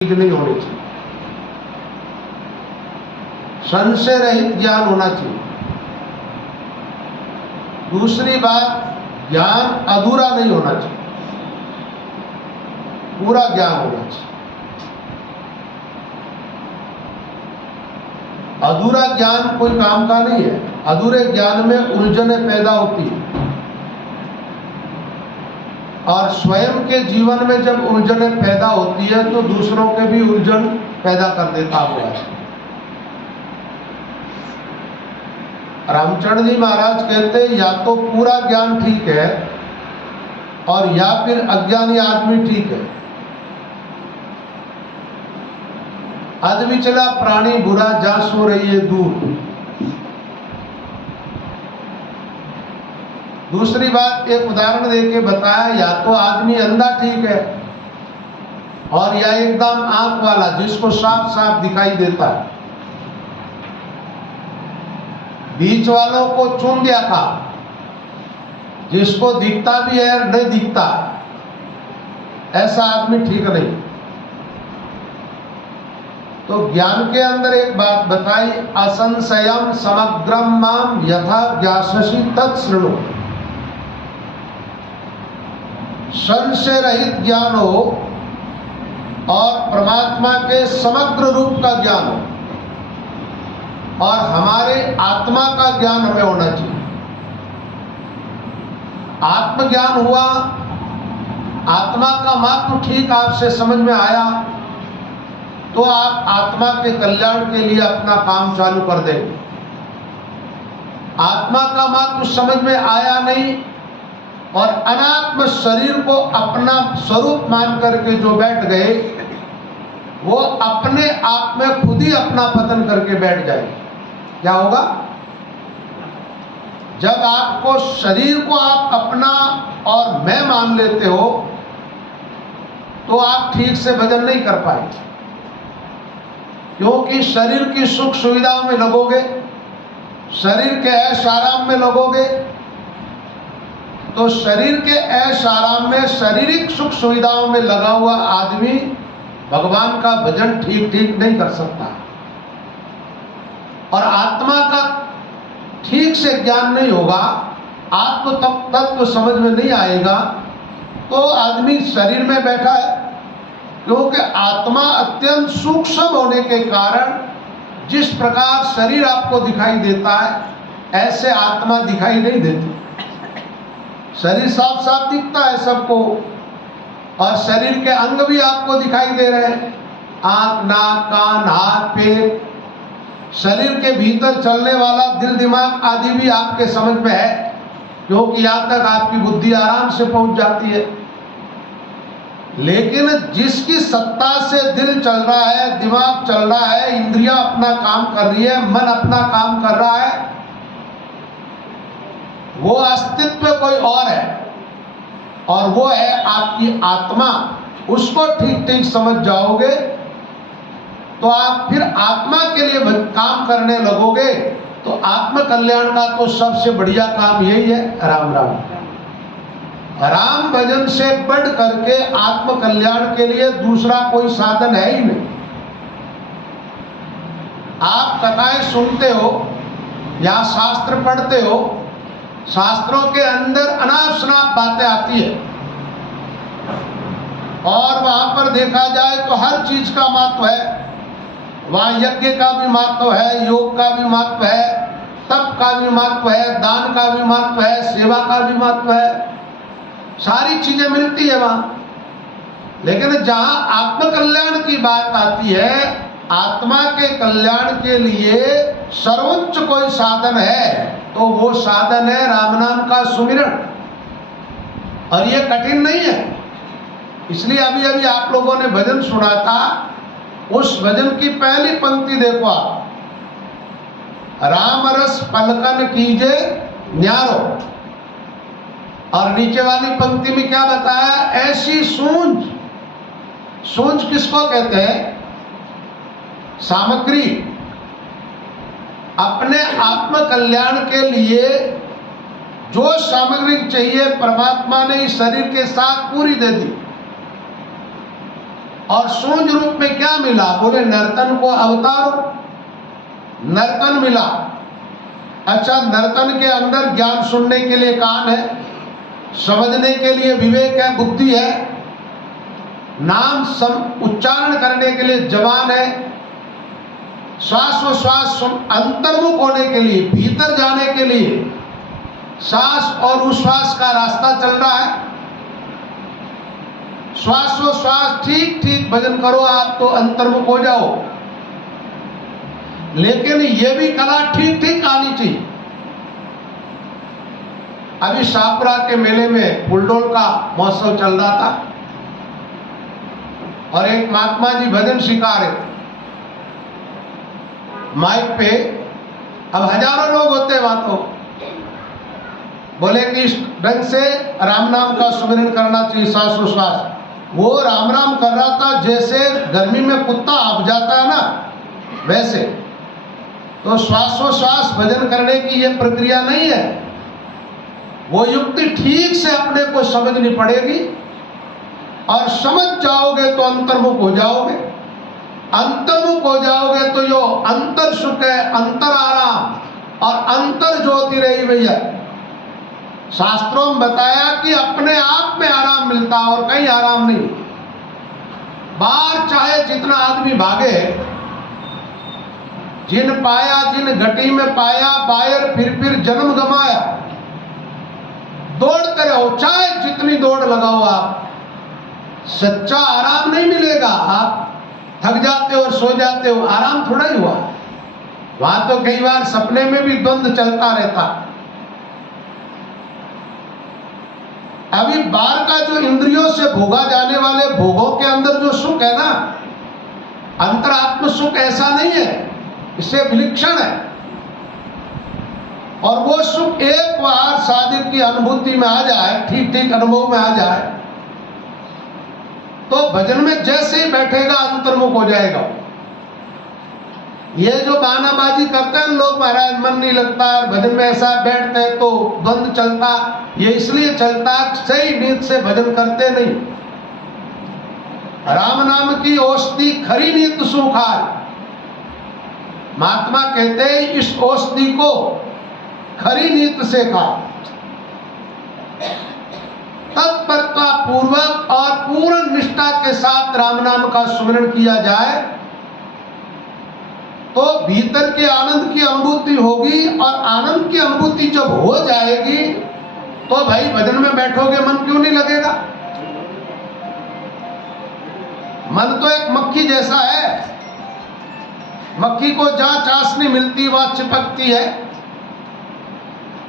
नहीं होनी चाहिए, संशय रहित ज्ञान होना चाहिए। दूसरी बात, ज्ञान अधूरा नहीं होना चाहिए, पूरा ज्ञान होना चाहिए। अधूरा ज्ञान कोई काम का नहीं है। अधूरे ज्ञान में उलझनें पैदा होती है, और स्वयं के जीवन में जब उलझनें पैदा होती है तो दूसरों के भी उलझन पैदा कर देता हुआ है। रामचंद्र जी महाराज कहते हैं, या तो पूरा ज्ञान ठीक है और या फिर अज्ञानी आदमी ठीक है। अधविचला प्राणी बुरा, जा सो रही है दूर। दूसरी बात, एक उदाहरण देके बताया, या तो आदमी अंधा ठीक है और या एकदम आंख वाला जिसको साफ साफ दिखाई देता है। बीच वालों को चुन दिया था, जिसको दिखता भी है और नहीं दिखता, ऐसा आदमी ठीक नहीं। तो ज्ञान के अंदर एक बात बताई, असंशयम समग्रम माम यथा ज्ञास्यसि तत्शृणु। संशय रहित ज्ञान हो और परमात्मा के समग्र रूप का ज्ञान हो, और हमारे आत्मा का ज्ञान हमें होना चाहिए। आत्मज्ञान हुआ, आत्मा का महत्व ठीक आपसे समझ में आया, तो आप आत्मा के कल्याण के लिए अपना काम चालू कर देंगे। आत्मा का महत्व समझ में आया नहीं और अनात्म शरीर को अपना स्वरूप मान करके जो बैठ गए, वो अपने आप में खुद ही अपना पतन करके बैठ जाए। क्या होगा? जब आपको शरीर को आप अपना और मैं मान लेते हो, तो आप ठीक से भजन नहीं कर पाएंगे, क्योंकि शरीर की सुख सुविधाओं में लगोगे, शरीर के ऐश आराम में लगोगे, तो शरीर के ऐश आराम में, शारीरिक सुख सुविधाओं में लगा हुआ आदमी भगवान का भजन ठीक नहीं कर सकता। और आत्मा का ठीक से ज्ञान नहीं होगा, आत्म तत्व समझ में नहीं आएगा, तो आदमी शरीर में बैठा है, क्योंकि आत्मा अत्यंत सूक्ष्म होने के कारण जिस प्रकार शरीर आपको दिखाई देता है, ऐसे आत्मा दिखाई नहीं देती। शरीर साफ साफ दिखता है सबको, और शरीर के अंग भी आपको दिखाई दे रहे हैं, आंख, नाक, कान, हाथ, पेट। शरीर के भीतर चलने वाला दिल, दिमाग आदि भी आपके समझ में है, क्योंकि यहाँ तक आपकी बुद्धि आराम से पहुंच जाती है। लेकिन जिसकी सत्ता से दिल चल रहा है, दिमाग चल रहा है, इंद्रियां अपना काम कर रही है, मन अपना काम कर रहा है, वो अस्तित्व कोई और है, और वो है आपकी आत्मा। उसको ठीक समझ जाओगे तो आप फिर आत्मा के लिए काम करने लगोगे। तो आत्म कल्याण का तो सबसे बढ़िया काम यही है, राम राम। राम भजन से बढ़ करके आत्म कल्याण के लिए दूसरा कोई साधन है ही नहीं। आप कथाएं सुनते हो या शास्त्र पढ़ते हो, शास्त्रों के अंदर अनाप शनाप बातें आती है, और वहां पर देखा जाए तो हर चीज का महत्व है। वहां यज्ञ का भी महत्व है, योग का भी महत्व है, तप का भी महत्व है, दान का भी महत्व है, सेवा का भी महत्व है, सारी चीजें मिलती है वहां। लेकिन जहां आत्म कल्याण की बात आती है, आत्मा के कल्याण के लिए सर्वोच्च कोई साधन है, तो वो साधन है राम नाम का सुमिरन। और ये कठिन नहीं है, इसलिए अभी अभी आप लोगों ने भजन सुना था, उस भजन की पहली पंक्ति देखो आप, राम रस पलकन कीजे न्यारो, और नीचे वाली पंक्ति में क्या बताया, ऐसी सूंझ। सूंझ किसको कहते हैं? सामग्री। अपने आत्म कल्याण के लिए जो सामग्री चाहिए, परमात्मा ने इस शरीर के साथ पूरी दे दी। और सूंझ रूप में क्या मिला? बोले नर्तन को अवतारो, नर्तन मिला। अच्छा, नर्तन के अंदर ज्ञान सुनने के लिए कान है, समझने के लिए विवेक है, बुद्धि है, नाम उच्चारण करने के लिए जबान है, श्वास अंतर्मुख होने के लिए, भीतर जाने के लिए सांस और उश्वास का रास्ता चल रहा है। श्वास ठीक ठीक भजन करो आप तो अंतर्मुख हो जाओ। लेकिन ये भी कला ठीक ठीक आनी चाहिए। अभी शाहपुरा के मेले में फुलडोल का महोत्सव चल रहा था और एक महात्मा जी भजन सिखा रहे माइक पे। अब हजारों लोग होते वहां तो बोले कि इस ढंग से राम नाम का सुमिरन करना चाहिए, सांस उश्वास। वो राम राम कर रहा था जैसे गर्मी में कुत्ता आप जाता है ना, वैसे। तो श्वासोश्वास भजन करने की ये प्रक्रिया नहीं है। वो युक्ति ठीक से अपने को समझनी पड़ेगी और समझ जाओगे तो अंतर्मुख हो जाओगे। अंतर्मुख हो जाओगे तो जो अंतर सुख है, अंतर आराम और अंतर ज्योति रही भैया। शास्त्रों में बताया कि अपने आप में आराम मिलता है और कहीं आराम नहीं। बाहर चाहे जितना आदमी भागे, जिन पाया जिन घटी में पाया, बायर फिर जन्म गमाया। दौड़ते रहो, चाहे जितनी दौड़ लगाओ आप, सच्चा आराम नहीं मिलेगा। आप थक जाते हो और सो जाते हो, आराम थोड़ा ही हुआ। वहां तो कई बार सपने में भी द्वंद्व चलता रहता। अभी बाहर का जो इंद्रियों से भोगा जाने वाले भोगों के अंदर जो सुख है ना, अंतरात्म सुख ऐसा नहीं है, इससे विलक्षण है। और वो सुख एक बार साधक की अनुभूति में आ जाए, ठीक ठीक अनुभव में आ जाए, तो भजन में जैसे ही बैठेगा अंतर्मुख हो जाएगा। ये जो बहानाबाजी करते हैं लोग, महाराज मन नहीं लगता, भजन में ऐसा बैठते हैं तो द्वंद्व चलता, ये इसलिए चलता सही नींद से भजन करते नहीं। राम नाम की औषधि खरी नींद सुखाय। महात्मा कहते हैं इस औषधि को खरी नींद से खा। तत्परता पूर्वक और पूर्ण निष्ठा के साथ राम नाम का सुमिरन किया जाए तो भीतर के आनंद की अनुभूति होगी। और आनंद की अनुभूति जब हो जाएगी तो भाई भजन में बैठोगे मन क्यों नहीं लगेगा? मन तो एक मक्खी जैसा है, मक्खी को जहां चाशनी मिलती वहां चिपकती है।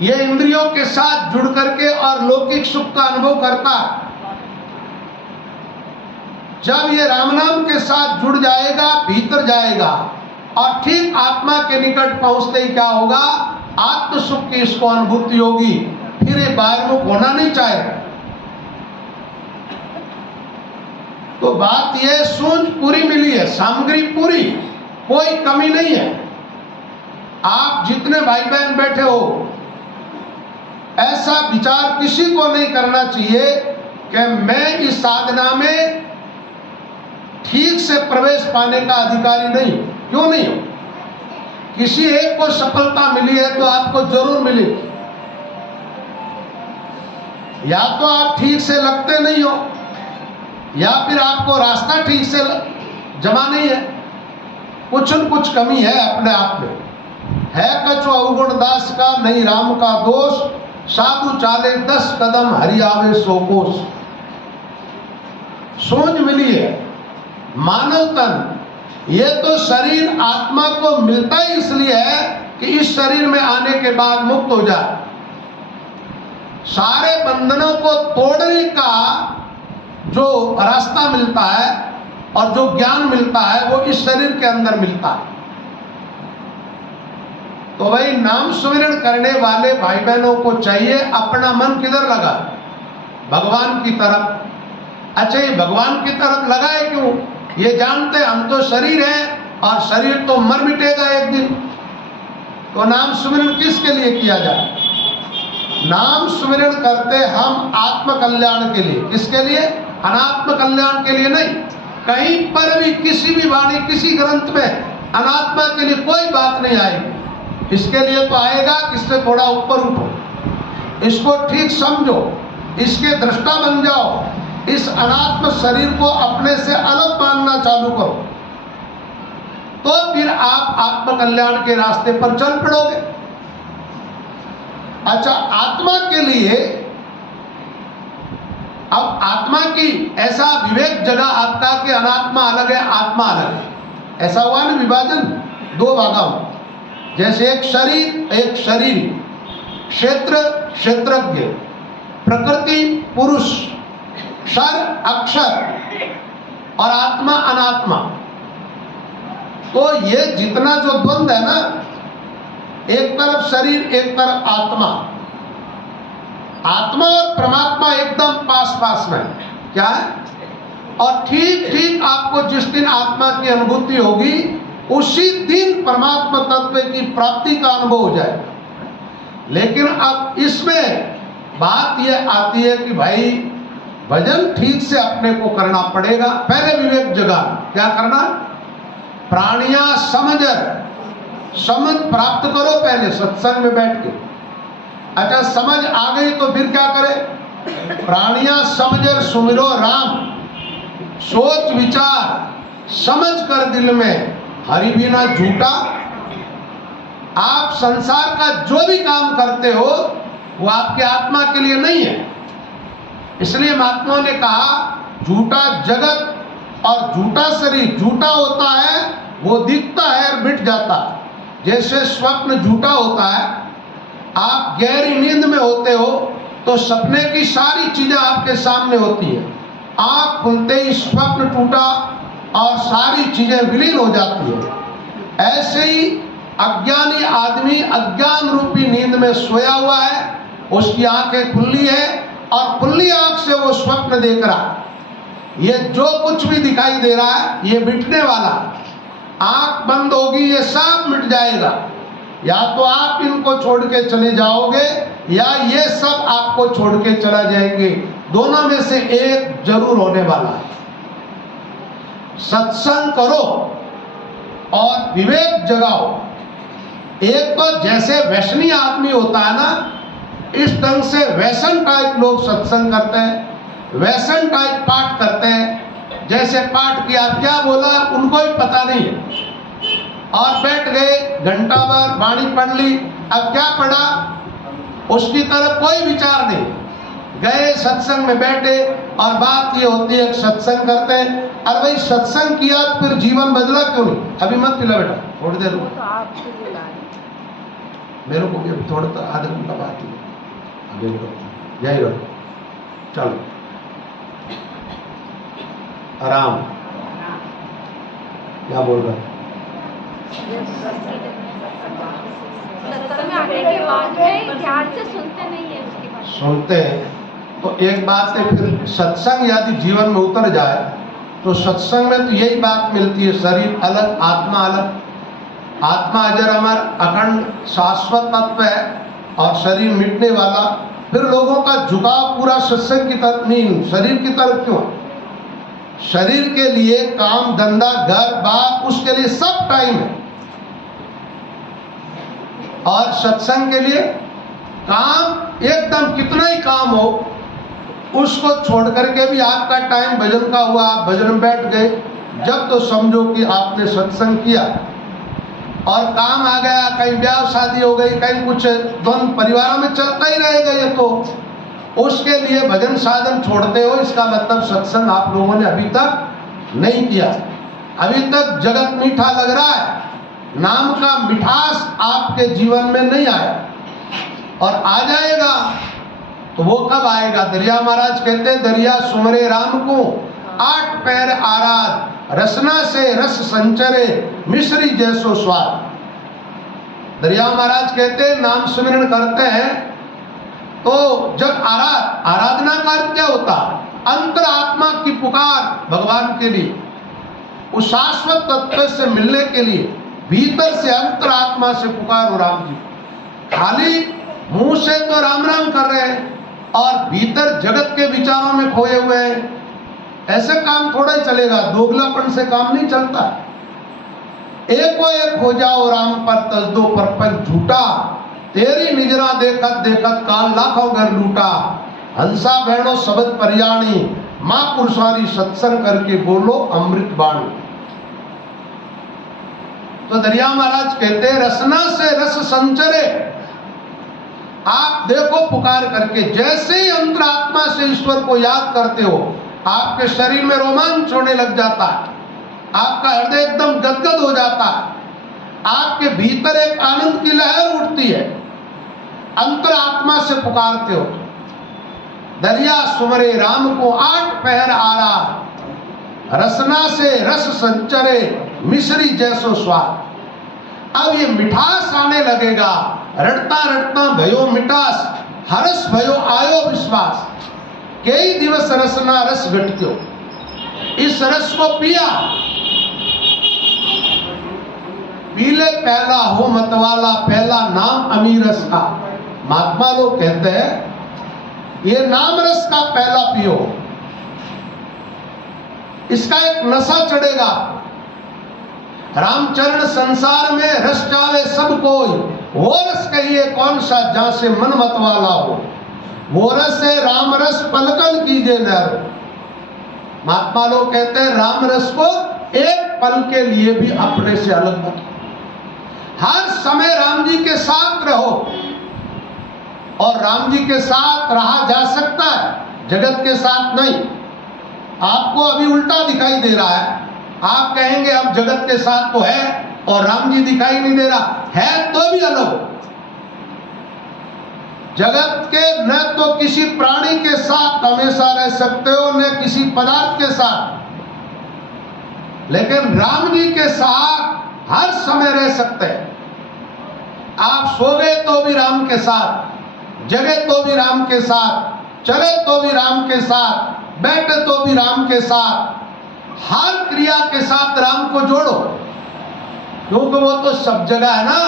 ये इंद्रियों के साथ जुड़ करके और लौकिक सुख का अनुभव करता है। जब ये राम नाम के साथ जुड़ जाएगा, भीतर जाएगा और ठीक आत्मा के निकट पहुंचते ही क्या होगा? आत्म सुख की इसको अनुभूति होगी। फिर ये बाहरमुख होना नहीं चाहेगा। तो बात ये सूंझ पूरी मिली है, सामग्री पूरी, कोई कमी नहीं है। आप जितने भाई बहन बैठे हो, ऐसा विचार किसी को नहीं करना चाहिए कि मैं इस साधना में ठीक से प्रवेश पाने का अधिकारी नहीं। क्यों नहीं हो? किसी एक को सफलता मिली है तो आपको जरूर मिलेगी। या तो आप ठीक से लगते नहीं हो, या फिर आपको रास्ता ठीक से जमा नहीं है। कुछ न कुछ कमी है अपने आप में। है कछु अवगुण दास का, नहीं राम का दोष, साधु चाले 10 कदम हरि आवे 100 कोस। सोच मिली है। मानव तन, ये तो शरीर आत्मा को मिलता ही इसलिए है कि इस शरीर में आने के बाद मुक्त हो जाए। सारे बंधनों को तोड़ने का जो रास्ता मिलता है और जो ज्ञान मिलता है वो इस शरीर के अंदर मिलता है। तो भाई नाम सुमिरन करने वाले भाई बहनों को चाहिए अपना मन किधर लगा? भगवान की तरफ। अच्छा, ये भगवान की तरफ लगाए क्यों? ये जानते हम तो शरीर है और शरीर तो मर मिटेगा एक दिन। तो नाम सुमिरन किसके लिए किया जाए? नाम सुमिरन करते हम आत्म कल्याण के लिए। किसके लिए? अनात्म कल्याण के लिए नहीं। कहीं पर भी किसी भी वाणी किसी ग्रंथ में अनात्मा के लिए कोई बात नहीं आएगी। इसके लिए तो आएगा कि इससे थोड़ा ऊपर उठो, इसको ठीक समझो, इसके दृष्टा बन जाओ, इस अनात्म शरीर को अपने से अलग मानना चालू करो, तो फिर आप आत्म कल्याण के रास्ते पर चल पड़ोगे। अच्छा, आत्मा के लिए अब आत्मा की ऐसा विवेक जगह आपका कि अनात्मा अलग है, आत्मा अलग है, ऐसा हुआ ना विभाजन दो भागा हुआ। जैसे एक शरीर एक शरीरी, क्षेत्र क्षेत्रज्ञ, प्रकृति पुरुष, क्षर अक्षर और आत्मा अनात्मा। तो ये जितना जो द्वंद्व है ना, एक तरफ शरीर एक तरफ आत्मा, आत्मा और परमात्मा एकदम पास पास में क्या है। और ठीक ठीक आपको जिस दिन आत्मा की अनुभूति होगी उसी दिन परमात्मा तत्व की प्राप्ति का अनुभव हो जाएगा। लेकिन अब इसमें बात यह आती है कि भाई भजन ठीक से अपने को करना पड़ेगा। पहले विवेक जगा, क्या करना, प्राणिया समझ प्राप्त करो पहले सत्संग में बैठ के। अच्छा, समझ आ गई तो फिर क्या करे, प्राणिया समझ सुमिरो राम, सोच विचार समझ कर दिल में हरि बिना झूठा। आप संसार का जो भी काम करते हो वो आपके आत्मा के लिए नहीं है। इसलिए महात्माओं ने कहा झूठा जगत और झूठा शरीर, झूठा होता है वो दिखता है और मिट जाता है। जैसे स्वप्न झूठा होता है, आप गहरी नींद में होते हो तो सपने की सारी चीजें आपके सामने होती है, आंख खुलते ही स्वप्न टूटा और सारी चीजें विलीन हो जाती है। ऐसे ही अज्ञानी आदमी अज्ञान रूपी नींद में सोया हुआ है, उसकी आंखें खुली है और खुली आंख से वो स्वप्न देख रहा है। ये जो कुछ भी दिखाई दे रहा है ये मिटने वाला, आंख बंद होगी ये सब मिट जाएगा। या तो आप इनको छोड़ के चले जाओगे या ये सब आपको छोड़ के चला जाएंगे, दोनों में से एक जरूर होने वाला है। सत्संग करो और विवेक जगाओ। एक तो जैसे वैष्णवी आदमी होता है ना, इस ढंग से वैसन टाइप लोग सत्संग करते हैं, वैसन टाइप पाठ करते हैं। जैसे पाठ किया, क्या बोला उनको भी पता नहीं है और बैठ गए, घंटा भर वाणी पढ़ ली, अब क्या पढ़ा उसकी तरफ कोई विचार नहीं। गए सत्संग में बैठे और बात ये होती है सत्संग करते हैं। अरे भाई सत्संग किया तो फिर जीवन बदला क्यों नहीं? अभी मत पिला बेटा, थोड़ी देर मेरे को भी थोड़ा तो आधा घंटा बात ही यही रहो, चलो आराम। क्या बोल रहा है? सुनते हैं तो एक बात है, फिर सत्संग यदि जीवन में उतर जाए तो सत्संग में तो यही बात मिलती है, शरीर अलग आत्मा अलग। आत्मा अजर अमर अखंड शाश्वत तत्व है और शरीर मिटने वाला। फिर लोगों का झुकाव पूरा सत्संग की तरफ नहीं, शरीर की तरफ क्यों? शरीर के लिए काम धंधा घर बार उसके लिए सब टाइम है, और सत्संग के लिए काम एकदम कितना ही काम हो उसको छोड़ करके भी आपका टाइम भजन का हुआ, आप भजन में बैठ गए, जब तो समझो कि आपने सत्संग किया। और काम आ गया, कहीं ब्याह शादी हो गई, कहीं कुछ दोनों परिवारों में चलता ही रहेगा ये, तो उसके लिए भजन साधन छोड़ते हो, इसका मतलब सत्संग आप लोगों ने अभी तक नहीं किया। अभी तक जगत मीठा लग रहा है, नाम का मिठास आपके जीवन में नहीं आया, और आ जाएगा तो वो कब आएगा? दरिया महाराज कहते हैं, दरिया सुमरे राम को 8 पैर आराध, रसना से रस संचरे मिश्री जैसो स्वाद। दरिया महाराज कहते हैं नाम सुमिरन करते हैं तो जब आराधना का अर्थ क्या होता? अंतर आत्मा की पुकार भगवान के लिए, उस शाश्वत तत्व से मिलने के लिए भीतर से अंतर आत्मा से पुकार हो राम जी। खाली मुंह से तो राम राम कर रहे हैं और भीतर जगत के विचारों में खोए हुए हैं, ऐसे काम थोड़ा ही चलेगा, दोगलापन से काम नहीं चलता। एको एक हो जाओ राम पर तस दो परपंच झूठा, तेरी निजरा देखत देखत काल लाखों घर लूटा। हंसा बहनों शब्द परियाणी, मां पुरुषारी सत्संग करके बोलो अमृत बाणी। तो दरिया महाराज कहते रसना से रस संचरे। आप देखो पुकार करके, जैसे ही अंतरात्मा से ईश्वर को याद करते हो, आपके शरीर में रोमांच होने लग जाता है, आपका हृदय एकदम गदगद हो जाता है, आपके भीतर एक आनंद की लहर उठती है। अंतरात्मा से पुकारते हो, दरिया सुमरे राम को 8 पहर आरा, रसना से रस संचरे मिश्री जैसो स्वाद। अब ये मिठास आने लगेगा, रटता रटता भयो मिठास, हरस भयो आयो विश्वास। कई दिवस रसना रस घटक्यो, इस रस को पिया, पीले पहला हो मतवाला, पहला नाम अमीरस का। महात्मा लोग कहते हैं ये नाम रस का पहला पियो, इसका एक नशा चढ़ेगा। रामचरण संसार में रस चावे सब कोई, वो रस कहिए कौन सा जहां से मन मतवाला हो। वो रस है राम रस पलकन कीजिए नर। महात्मा लोग कहते हैं राम रस को एक पल के लिए भी अपने से अलग मत, हर समय राम जी के साथ रहो। और राम जी के साथ रहा जा सकता है, जगत के साथ नहीं। आपको अभी उल्टा दिखाई दे रहा है, आप कहेंगे अब जगत के साथ तो है और राम जी दिखाई नहीं दे रहा है, तो भी अलग हो। जगत के न तो किसी प्राणी के साथ हमेशा रह सकते हो, न किसी पदार्थ के साथ, लेकिन राम जी के साथ हर समय रह सकते हैं। आप सो गए तो भी राम के साथ, जगे तो भी राम के साथ, चले तो भी राम के साथ, बैठे तो भी राम के साथ, हर क्रिया के साथ राम को जोड़ो, क्योंकि वो तो सब जगह है ना,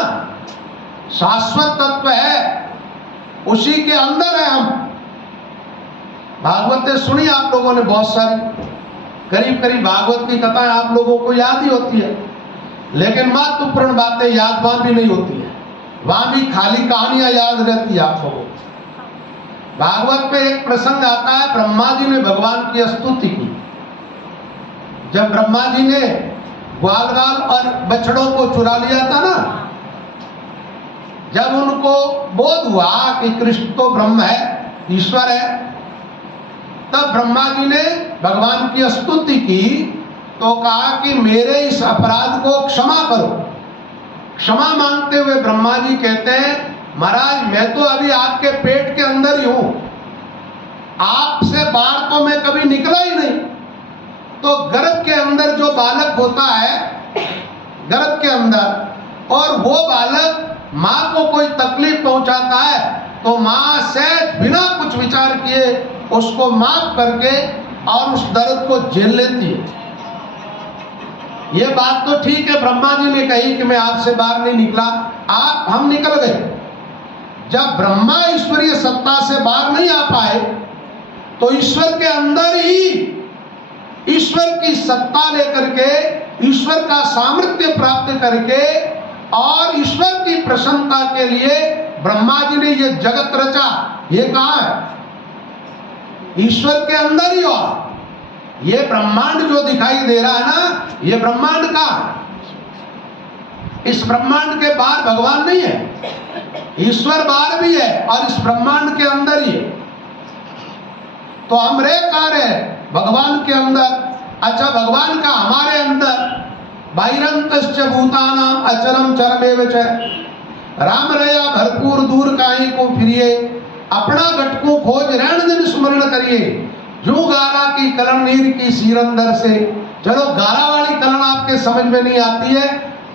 शाश्वत तत्व है, उसी के अंदर है हम। भागवत सुनी आप लोगों ने बहुत सारी, करीब करीब भागवत की कथाएं आप लोगों को याद ही होती है, लेकिन महत्वपूर्ण बातें याद वहां भी नहीं होती है, वहां भी खाली कहानियां याद रहती है आप लोगों को। भागवत में एक प्रसंग आता है, ब्रह्मा जी ने भगवान की स्तुति की। जब ब्रह्मा जी ने ग्वालवाल और बछड़ों को चुरा लिया था ना, जब उनको बोध हुआ कि कृष्ण तो ब्रह्म है, ईश्वर है, तब ब्रह्मा जी ने भगवान की स्तुति की, तो कहा कि मेरे इस अपराध को क्षमा करो। क्षमा मांगते हुए ब्रह्मा जी कहते हैं, महाराज मैं तो अभी आपके पेट के अंदर ही हूं, आपसे बाहर तो मैं कभी निकला ही नहीं। तो गर्भ के अंदर जो बालक होता है, गर्भ के अंदर, और वो बालक माँ को कोई तकलीफ पहुंचाता है तो माँ सहज बिना कुछ विचार किए उसको माफ करके और उस दर्द को झेल लेती है। ये बात तो ठीक है, ब्रह्मा जी ने कही कि मैं आपसे बाहर नहीं निकला, हम निकल गए। जब ब्रह्मा ईश्वरीय सत्ता से बाहर नहीं आ पाए तो ईश्वर के अंदर ही ईश्वर की सत्ता लेकर के, ईश्वर का सामर्थ्य प्राप्त करके और ईश्वर की प्रसन्नता के लिए ब्रह्मा जी ने ये जगत रचा। ये कहाँ है? ईश्वर के अंदर ही। और ये ब्रह्मांड जो दिखाई दे रहा है ना, ये ब्रह्मांड का, इस ब्रह्मांड के बाहर भगवान नहीं है, ईश्वर बाहर भी है और इस ब्रह्मांड के अंदर ही है। तो हम रे कार्य है भगवान के अंदर। अच्छा, भगवान का हमारे अंदर, बाहिरंतश्च भूतानाम अचरम चरमेव च, राम रया भरपूर दूर काई को फिरिए, अपना गटको खोज रैण दिन स्मरण करिए, जो गारा की कलन नीर की सीरंदर से। चलो गारा वाली कलन आपके समझ में नहीं आती है,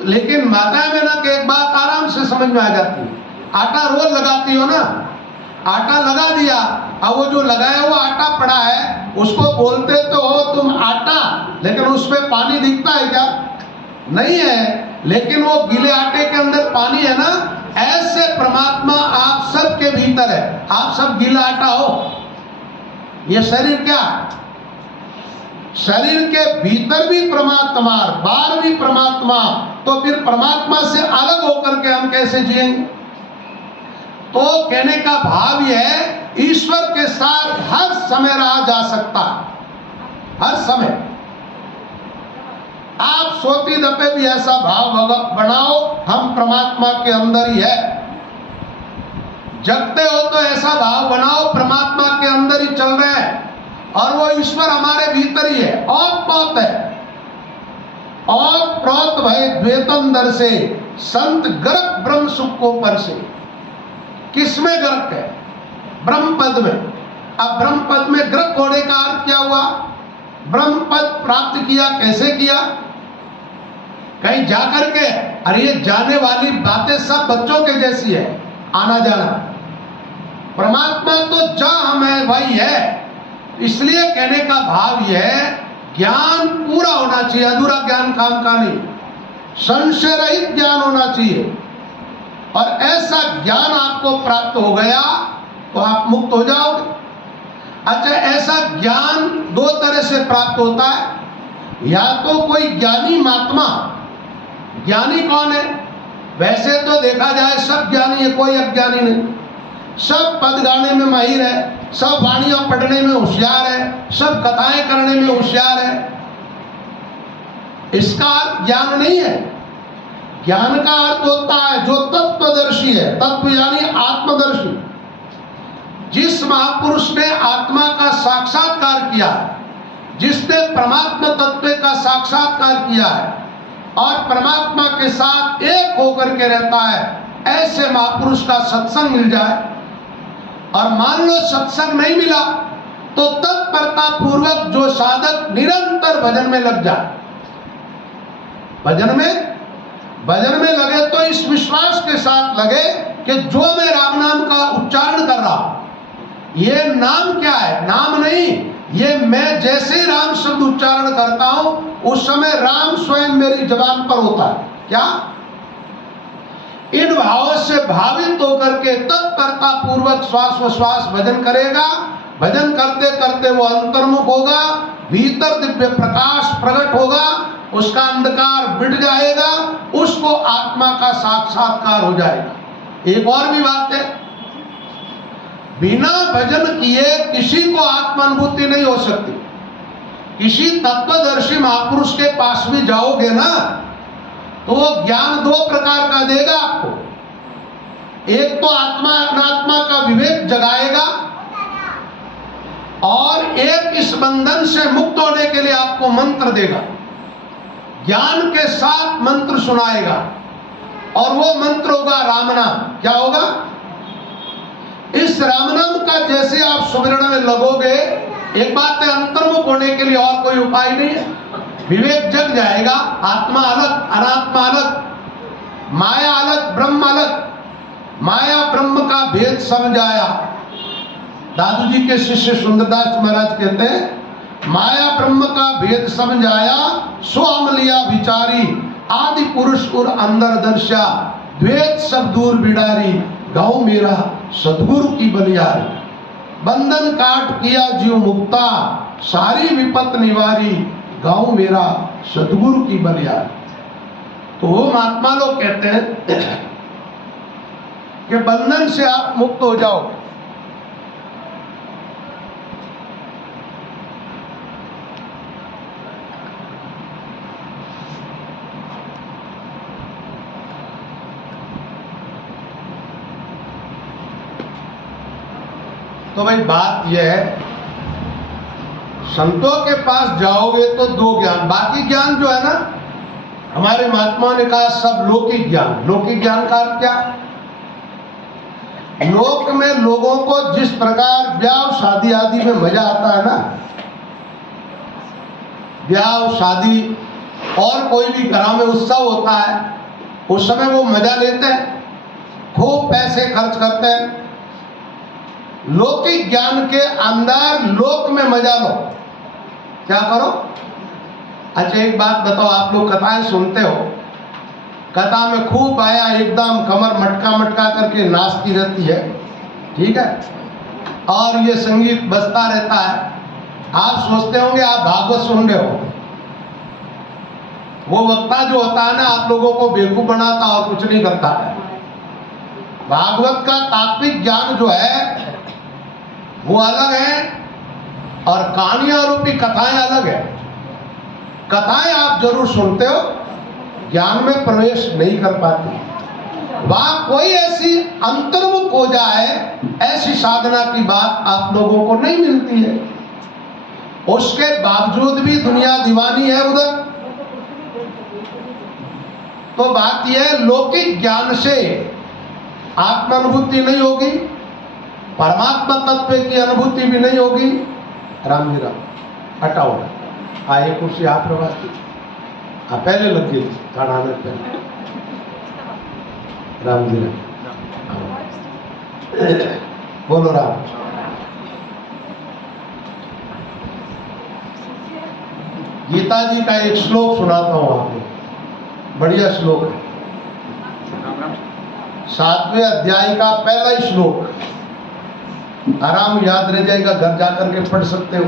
लेकिन माता में ना कि एक बात आराम से समझ में आ जाती है। आटा रोज लगाती हो ना, आटा लगा दिया, अब वो जो लगाया हुआ आटा पड़ा है उसको बोलते तो हो तुम आटा, लेकिन उसमें पानी दिखता है क्या? नहीं है, लेकिन वो गीले आटे के अंदर पानी है ना। ऐसे परमात्मा आप सब के भीतर है, आप सब गीला आटा हो। ये शरीर क्या? शरीर के भीतर भी परमात्मा, बाहर भी परमात्मा, तो फिर परमात्मा से अलग होकर के हम कैसे जिएंगे? तो कहने का भाव यह है, ईश्वर के साथ हर समय रहा जा सकता है, हर समय। आप सोती दफे भी ऐसा भाव बनाओ, हम परमात्मा के अंदर ही है। जगते हो तो ऐसा भाव बनाओ, परमात्मा के अंदर ही चल रहे हैं और वो ईश्वर हमारे भीतर ही है। औत है, औत प्रोत भय द्वेतंदर से, संत गर्क ब्रह्म सुख को पर से। किसमें गर्क है? ब्रह्म पद में। अब ब्रह्म पद में ग्रक होने का अर्थ क्या हुआ? ब्रह्म पद प्राप्त किया, कैसे किया? कहीं जाकर के? अरे ये जाने वाली बातें सब बच्चों के जैसी है, आना जाना। परमात्मा तो जहां हम है वही है। इसलिए कहने का भाव यह है, ज्ञान पूरा होना चाहिए, अधूरा ज्ञान काम का नहीं, संशय रहित ज्ञान होना चाहिए। और ऐसा ज्ञान आपको प्राप्त हो गया तो आप मुक्त हो जाओगे। अच्छा, ऐसा ज्ञान दो तरह से प्राप्त होता है। या तो कोई ज्ञानी महात्मा, ज्ञानी कौन है? वैसे तो देखा जाए सब ज्ञानी है, कोई अज्ञानी नहीं। सब पद गाने में माहिर है, सब वाणियां पढ़ने में होशियार है, सब कथाएं करने में होशियार है। इसका अर्थ ज्ञान नहीं है। ज्ञान का अर्थ होता है जो तत्वदर्शी है, तत्व यानी आत्मदर्शी। जिस महापुरुष ने आत्मा का साक्षात्कार किया, जिसने परमात्मा तत्व का साक्षात्कार किया है और परमात्मा के साथ एक होकर के रहता है, ऐसे महापुरुष का सत्संग मिल जाए और मान लो सत्संग नहीं मिला तो तत्परता पूर्वक जो साधक निरंतर भजन में लग जाए, भजन में लगे तो इस विश्वास के साथ लगे कि जो मैं राम नाम का उच्चारण कर रहा हूं, ये नाम क्या है? नाम नहीं, ये मैं जैसे ही राम शब्द उच्चारण करता हूं उस समय राम स्वयं मेरी जबान पर होता है। क्या? इन भावों से भावित होकर के तत्परता पूर्वक श्वास व श्वास भजन करेगा। भजन करते करते वो अंतर्मुख होगा, भीतर दिव्य प्रकाश प्रकट होगा, उसका अंधकार मिट जाएगा, उसको आत्मा का साक्षात्कार हो जाएगा। एक और भी बात है, बिना भजन किए किसी को आत्मानुभूति नहीं हो सकती। किसी तत्वदर्शी महापुरुष के पास भी जाओगे ना तो वो ज्ञान दो प्रकार का देगा आपको। एक तो आत्मा अनात्मा का विवेक जगाएगा और एक इस बंधन से मुक्त होने के लिए आपको मंत्र देगा, ज्ञान के साथ मंत्र सुनाएगा और वो मंत्र होगा राम नाम। क्या होगा? इस राम नाम का जैसे आप सुमिरन में लगोगे, एक बात है, अंतर्मुख होने के लिए और कोई उपाय नहीं है। विवेक जग जाएगा, आत्मा अलग, अनात्मा अलग, माया अलग, ब्रह्म अलग। माया ब्रह्म का भेद समझ आया। दादू जी के शिष्य सुंदरदास महाराज कहते हैं, माया ब्रह्म का भेद समझ आया, सो हम लिया विचारी, आदि पुरुष और अंदर दर्शा, द्वैत सब दूर बिडारी, गाँव मेरा सदगुरु की बलियारी। बंधन काट किया जीव मुक्ता, सारी विपत निवारी, गाँव मेरा सदगुरु की बलियारी। तो वो महात्मा लोग कहते हैं कि बंधन से आप मुक्त हो जाओ। तो भाई बात यह है, संतों के पास जाओगे तो दो ज्ञान, बाकी ज्ञान जो है ना, हमारे महात्मा ने कहा सब लौकिक ज्ञान। लौकिक ज्ञान का अर्थ क्या? लोक में लोगों को जिस प्रकार ब्याह शादी आदि में मजा आता है ना, ब्याह शादी और कोई भी घरों में उत्सव होता है, उस समय वो मजा लेते हैं, खूब पैसे खर्च करते हैं। लौकिक ज्ञान के अंदर लोक में मजा लो। क्या करो? अच्छा एक बात बताओ, आप लोग कथाएं सुनते हो, कथा में खूब आया एकदम कमर मटका मटका करके नाचती रहती है, ठीक है, और ये संगीत बजता रहता है, आप सोचते होंगे आप भागवत सुन रहे हो, वो वक्ता जो होता है ना आप लोगों को बेवकूफ बनाता और कुछ नहीं करता है। भागवत का तात्विक ज्ञान जो है वो अलग है और कहानियां रूपी कथाएं अलग है। कथाएं आप जरूर सुनते हो, ज्ञान में प्रवेश नहीं कर पाते। वहां कोई ऐसी अंतर्मुख हो जाए, ऐसी साधना की बात आप लोगों को नहीं मिलती है। उसके बावजूद भी दुनिया दीवानी है उधर। तो बात यह है, लौकिक ज्ञान से आत्मानुभूति नहीं होगी, परमात्मा तत्व की अनुभूति भी नहीं होगी। राम जी राम, हटाओ आए कुर्सी आप लोग पहले लग गई खाना में पहले। राम जी राम, बोलो राम। गीता जी का एक श्लोक सुनाता हूं आपको, बढ़िया श्लोक है, 7वें अध्याय का पहला ही श्लोक। आराम याद रह जाएगा, घर जाकर के पढ़ सकते हो,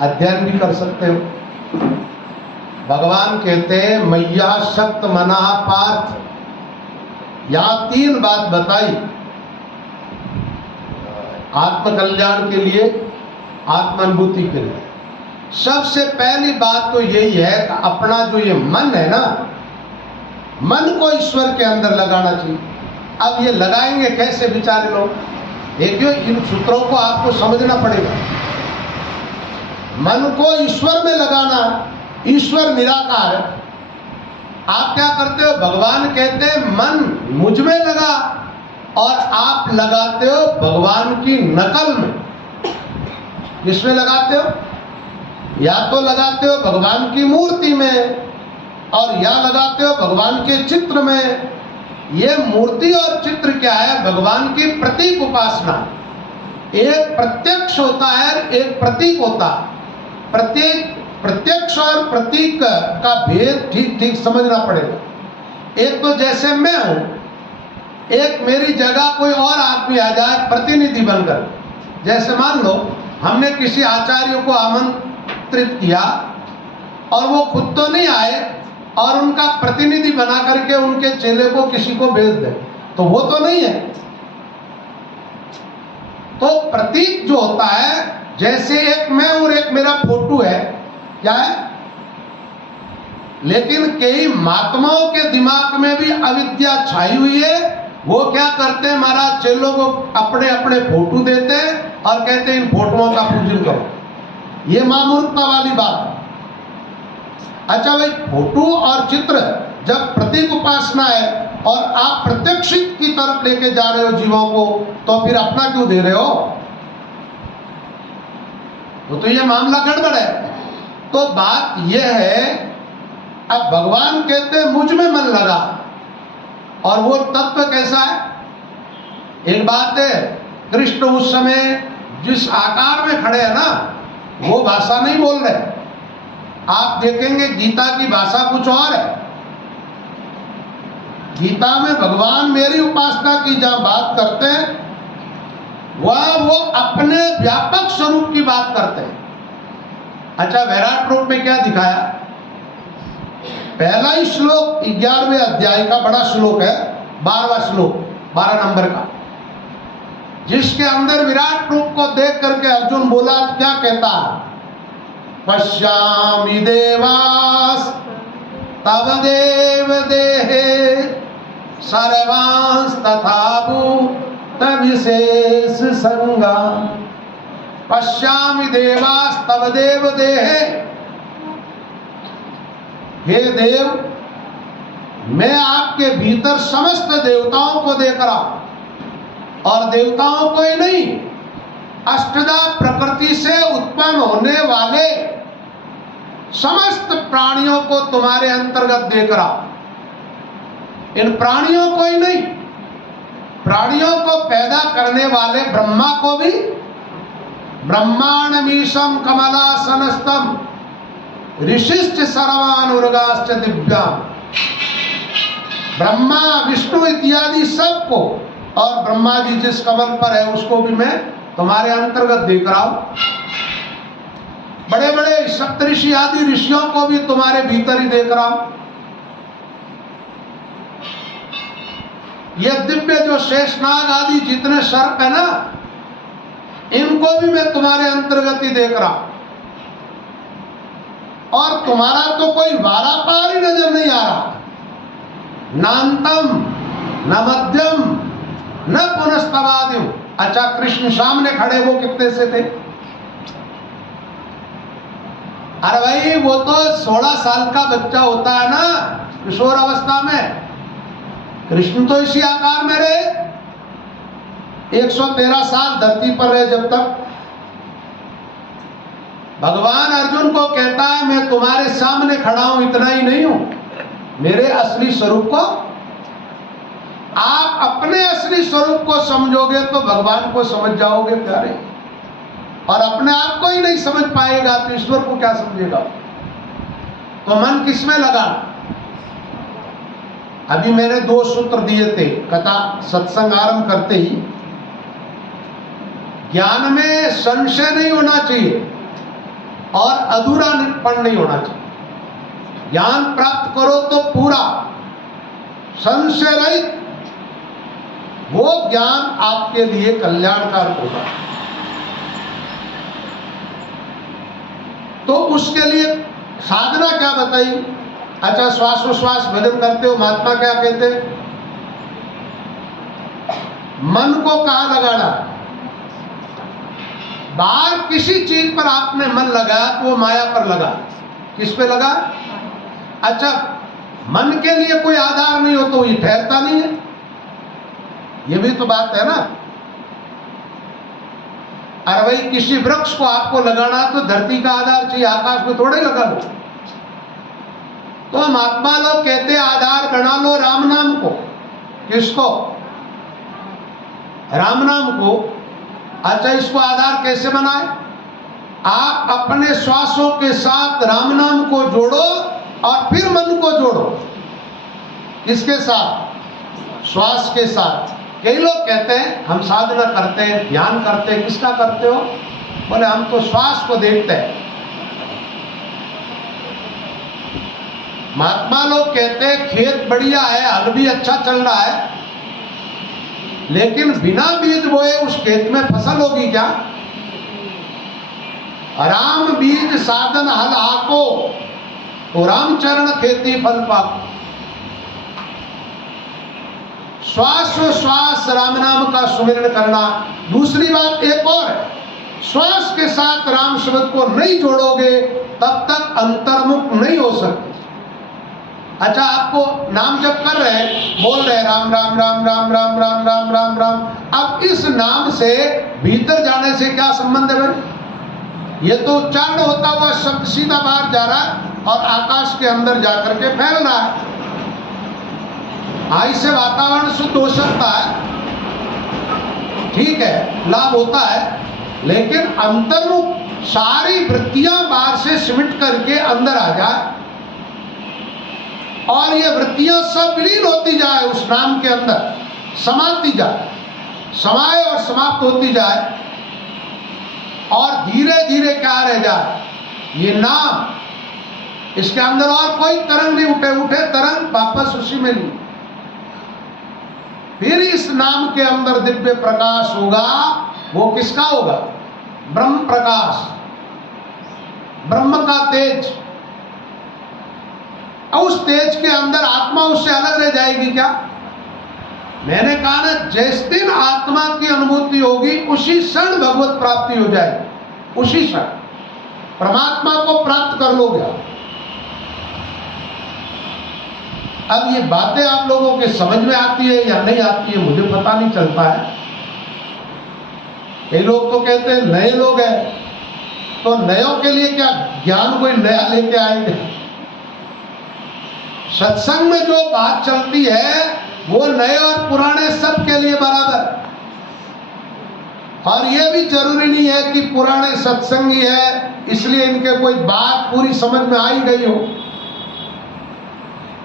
अध्ययन भी कर सकते हो। भगवान कहते हैं मैया शक्त मना पार्थ, यहां 3 बात बताई आत्मकल्याण के लिए, आत्मानुभूति के लिए। सबसे पहली बात तो यही है कि अपना जो ये मन है ना, मन को ईश्वर के अंदर लगाना चाहिए। अब ये लगाएंगे कैसे बेचारे लोग? देखियो, इन सूत्रों को आपको समझना पड़ेगा। मन को ईश्वर में लगाना, ईश्वर निराकार है। आप क्या करते हो? भगवान कहते हैं मन मुझ में लगा, और आप लगाते हो भगवान की नकल में। किसमें लगाते हो? या तो लगाते हो भगवान की मूर्ति में, और या लगाते हो भगवान के चित्र में। ये मूर्ति और चित्र क्या है? भगवान की प्रतीक उपासना। एक प्रत्यक्ष होता है, एक प्रतीक होता है। प्रत्यक्ष और प्रतीक का भेद ठीक ठीक समझना पड़ेगा। एक तो जैसे मैं हूं, एक मेरी जगह कोई और आदमी आ जाए प्रतिनिधि बनकर। जैसे मान लो हमने किसी आचार्य को आमंत्रित किया और वो खुद तो नहीं आए, और उनका प्रतिनिधि बना करके उनके चेले को किसी को भेज दे, तो वो तो नहीं है। तो प्रतीक जो होता है, जैसे एक मैं और एक मेरा फोटो है, क्या है? लेकिन कई महात्माओं के दिमाग में भी अविद्या छाई हुई है। वो क्या करते हैं? महाराज चेलों को अपने अपने फोटो देते हैं और कहते हैं इन फोटोओं का पूजन करो। ये महामूर्खता वाली बात है। अच्छा भाई, फोटो और चित्र जब प्रतीक उपासना है और आप प्रत्यक्षित की तरफ लेके जा रहे हो जीवों को, तो फिर अपना क्यों दे रहे हो? तो ये मामला गड़बड़ है। तो बात यह है, अब भगवान कहते हैं मुझ में मन लगा, और वो तत्व कैसा है? एक बात है, कृष्ण उस समय जिस आकार में खड़े हैं ना, वो भाषा नहीं बोल रहे। आप देखेंगे गीता की भाषा कुछ और है। गीता में भगवान मेरी उपासना की जहां बात करते हैं, वह वो अपने व्यापक स्वरूप की बात करते हैं। अच्छा, विराट रूप में क्या दिखाया? पहला ही श्लोक 11वें अध्याय का बड़ा श्लोक है, 12वां श्लोक, 12 नंबर का, जिसके अंदर विराट रूप को देख करके अर्जुन बोला, क्या कहता? पश्यामि देवास तव देव देहे सर्वांस तथा भूत विशेष संगा। पश्यामि देवास तव देव देहे, हे देव, मैं आपके भीतर समस्त देवताओं को देख रहा हूं, और देवताओं को ही नहीं, अष्टधा प्रकृति से उत्पन्न होने वाले समस्त प्राणियों को तुम्हारे अंतर्गत देख रहा हूं। इन प्राणियों को ही नहीं, प्राणियों को पैदा करने वाले ब्रह्मा को भी, ब्रह्मांडमीशम कमलासनस्तम ऋषिश्च सर्वानुर्गाश्च दिव्याम। ब्रह्मा विष्णु इत्यादि सबको, और ब्रह्मा जी जिस कमल पर है उसको भी मैं तुम्हारे अंतर्गत देख रहा हूं। बड़े बड़े सप्तऋषि आदि ऋषियों को भी तुम्हारे भीतर ही देख रहा हूं। ये दिव्य जो शेषनाग आदि जितने सर्प है ना, इनको भी मैं तुम्हारे अंतर्गत ही देख रहा हूं। और तुम्हारा तो कोई वारा पार ही नजर नहीं आ रहा, नान्तम न मध्यम न पुनस्तवादिम। अच्छा, कृष्ण सामने खड़े वो कितने से थे? अरे भाई, वो तो 16 साल का बच्चा होता है ना किशोर अवस्था में। कृष्ण तो इसी आकार में रहे, 113 साल धरती पर रहे। जब तक भगवान अर्जुन को कहता है मैं तुम्हारे सामने खड़ा हूं, इतना ही नहीं हूं, मेरे असली स्वरूप को आप अपने असली स्वरूप को समझोगे तो भगवान को समझ जाओगे प्यारे। और अपने आप को ही नहीं समझ पाएगा तो ईश्वर को क्या समझेगा? तो मन किसमें लगा? अभी मैंने 2 सूत्र दिए थे कथा सत्संग आरंभ करते ही। ज्ञान में संशय नहीं होना चाहिए और अधूरा निपण नहीं होना चाहिए। ज्ञान प्राप्त करो तो पूरा संशय रहित, वो ज्ञान आपके लिए कल्याणकारक होगा। तो उसके लिए साधना क्या बताई? अच्छा, श्वासोश्वास भजन करते हो, महात्मा क्या कहते? मन को कहाँ लगाना? बाहर किसी चीज पर आपने मन लगाया तो वो माया पर लगा। किस पे लगा? अच्छा, मन के लिए कोई आधार नहीं हो तो ये ठहरता नहीं है। ये भी तो बात है ना। अरे भाई, किसी वृक्ष को आपको लगाना तो धरती का आधार चाहिए, आकाश में थोड़े लगा लो। तो महात्मा लोग कहते आधार बना लो राम नाम को। किसको? राम नाम को। अच्छा, इसको आधार कैसे बनाए? आप अपने श्वासों के साथ राम नाम को जोड़ो और फिर मन को जोड़ो। किसके साथ? श्वास के साथ। कई लोग कहते हैं हम साधना करते हैं, ध्यान करते हैं। किसका करते हो? बोले हम तो श्वास को देखते हैं। महात्मा लोग कहते हैं खेत बढ़िया है, हल भी अच्छा चल रहा है, लेकिन बिना बीज बोए उस खेत में फसल होगी क्या? राम बीज साधन हल आको, तो रामचरण खेती फल पाको। श्वास राम नाम का सुमिरन करना। दूसरी बात एक और है, श्वास के साथ राम शब्द को नहीं जोड़ोगे तब तक अंतर्मुख नहीं हो सकते। अच्छा, आपको नाम जप कर रहे हैं, बोल रहे राम राम राम राम राम राम राम राम राम। अब इस नाम से भीतर जाने से क्या संबंध है भाई? ये तो उच्चारण होता हुआ शब्द सीधा बाहर जा रहा है और आकाश के अंदर जाकर के फैल रहा है। आई से वातावरण शुद्ध हो सकता है, ठीक है, लाभ होता है, लेकिन अंतर्मुख सारी वृत्तियां बाहर से सिमट करके अंदर आ जाए और ये वृत्तियां सब विलीन होती जाए उस नाम के अंदर, समाती जाए, समाये और समाप्त होती जाए, और धीरे धीरे क्या रह जाए? ये नाम, इसके अंदर और कोई तरंग नहीं उठे, उठे तरंग वापस उसी में ली। फिर इस नाम के अंदर दिव्य प्रकाश होगा। वो किसका होगा? ब्रह्म प्रकाश, ब्रह्म का तेज। उस तेज के अंदर आत्मा उससे अलग रह जाएगी क्या? मैंने कहा ना, जिस दिन आत्मा की अनुभूति होगी उसी क्षण भगवत प्राप्ति हो जाएगी। उसी क्षण परमात्मा को प्राप्त कर लोगे। अब ये बातें आप लोगों के समझ में आती है या नहीं आती है मुझे पता नहीं चलता है। कई लोग तो कहते हैं नए लोग हैं, तो नयों के लिए क्या ज्ञान कोई नया लेके आएंगे? सत्संग में जो बात चलती है वो नए और पुराने सब के लिए बराबर। और ये भी जरूरी नहीं है कि पुराने सत्संगी है इसलिए इनके कोई बात पूरी समझ में आ ही गई हो,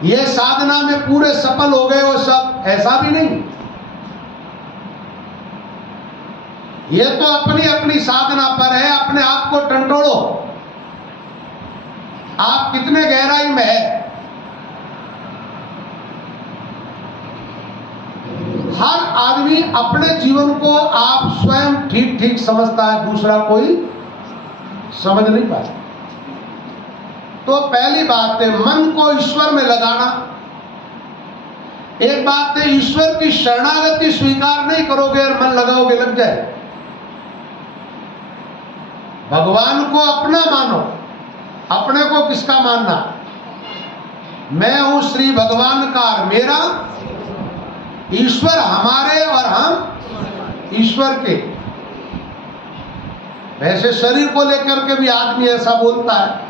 ये साधना में पूरे सफल हो गए हो सब, ऐसा भी नहीं। ये तो अपनी अपनी साधना पर है, अपने आप को टंटोड़ो। आप कितने गहराई में है। हर आदमी अपने जीवन को आप स्वयं ठीक ठीक समझता है, दूसरा कोई समझ नहीं पाता। तो पहली बात है मन को ईश्वर में लगाना। एक बात है, ईश्वर की शरणागति स्वीकार नहीं करोगे और मन लगाओगे लग जाए। भगवान को अपना मानो, अपने को किसका मानना? मैं हूं श्री भगवान का, मेरा ईश्वर हमारे और हम ईश्वर के। वैसे शरीर को लेकर के भी आदमी ऐसा बोलता है,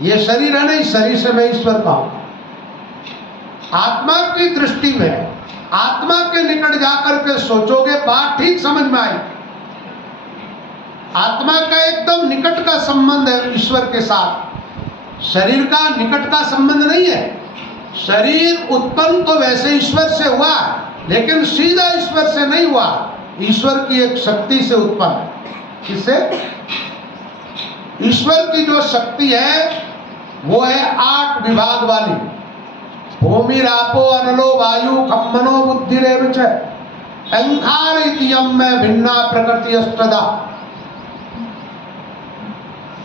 ये शरीर है नहीं, शरीर से मैं ईश्वर का हूं। आत्मा की दृष्टि में आत्मा के निकट जाकर के सोचोगे, बात ठीक समझ में आई। आत्मा का एकदम निकट का संबंध है ईश्वर के साथ, शरीर का निकट का संबंध नहीं है। शरीर उत्पन्न तो वैसे ईश्वर से हुआ, लेकिन सीधा ईश्वर से नहीं हुआ, ईश्वर की एक शक्ति से उत्पन्न। किससे? ईश्वर की जो शक्ति है वो है 8 विभाग वाली। भूमि रापो अनलो वायु खम मनो बुद्धिरेव च अहंकार इतियम में भिन्ना प्रकृति अष्टदा।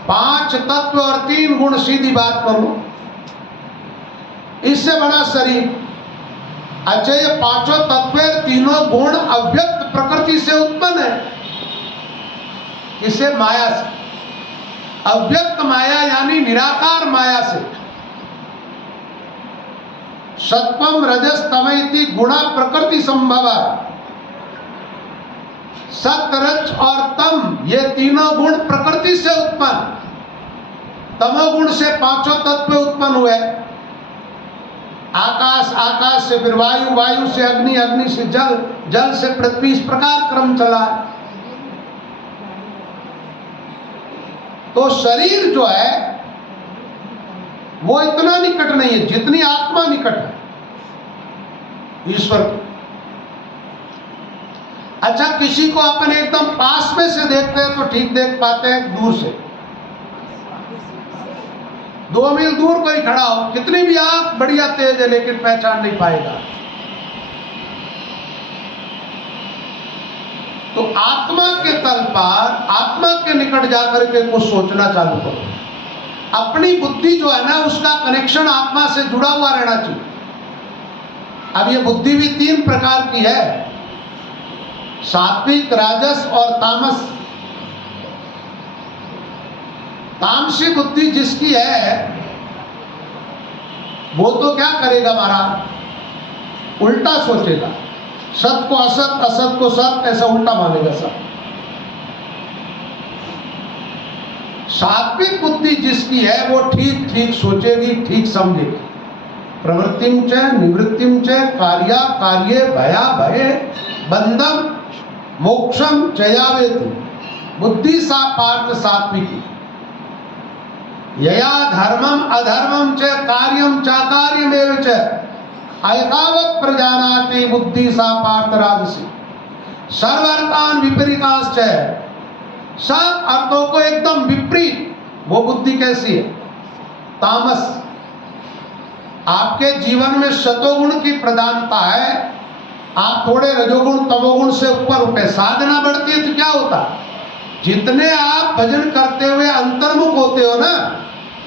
5 तत्व और 3 गुण, सीधी बात करूं, इससे बड़ा शरीर। अच्छा, ये 5 तत्व 3 गुण अव्यक्त प्रकृति से उत्पन्न है। इसे माया से, अव्यक्त माया यानी निराकार माया से। सत्वम रजस तमैति गुणा प्रकृति संभव। सत्य रज और तम ये 3 गुण प्रकृति से उत्पन्न। तमोगुण से 5 तत्व उत्पन्न हुए। आकाश, आकाश से फिर वायु, वायु से अग्नि, अग्नि से जल, जल से पृथ्वी, इस प्रकार क्रम चला। तो शरीर जो है वो इतना निकट नहीं है जितनी आत्मा निकट है ईश्वर की। अच्छा, किसी को अपन एकदम पास में से देखते हैं तो ठीक देख पाते हैं, दूर से 2 मील दूर कोई खड़ा हो, कितनी भी आंख बढ़िया तेज है, लेकिन पहचान नहीं पाएगा। तो आत्मा के तल पर, आत्मा के निकट जाकर के कुछ सोचना चालू करो। अपनी बुद्धि जो है ना, उसका कनेक्शन आत्मा से जुड़ा हुआ रहना चाहिए। अब ये बुद्धि भी 3 प्रकार की है, सात्विक, राजस और तामस। तामसी बुद्धि जिसकी है वो तो क्या करेगा महाराज, उल्टा सोचेगा। सत को असत, असत को सत, ऐसा उल्टा मानेगा सब। सात्विक बुद्धि जिसकी है वो ठीक ठीक सोचेगी, ठीक समझेगी। प्रवृत्तिम च निवृत्तिम च कार्या कार्ये भया भये बंधम मोक्षम चयावेति बुद्धि सा पार्थ सात्विकी। यया धर्मम अधर्मम च कार्यम चाकार्यमेव च एतावत् प्रजानाति बुद्धि सा पार्थ राजसी। सर्वार्थान विपरीताश्च, सब अर्थों को एकदम विपरीत वो बुद्धि कैसी है? तामस। आपके जीवन में शतोगुण की प्रधानता है, आप थोड़े रजोगुण तमोगुण से ऊपर उठे, साधना बढ़ती है तो क्या होता? जितने आप भजन करते हुए अंतर्मुख होते हो ना,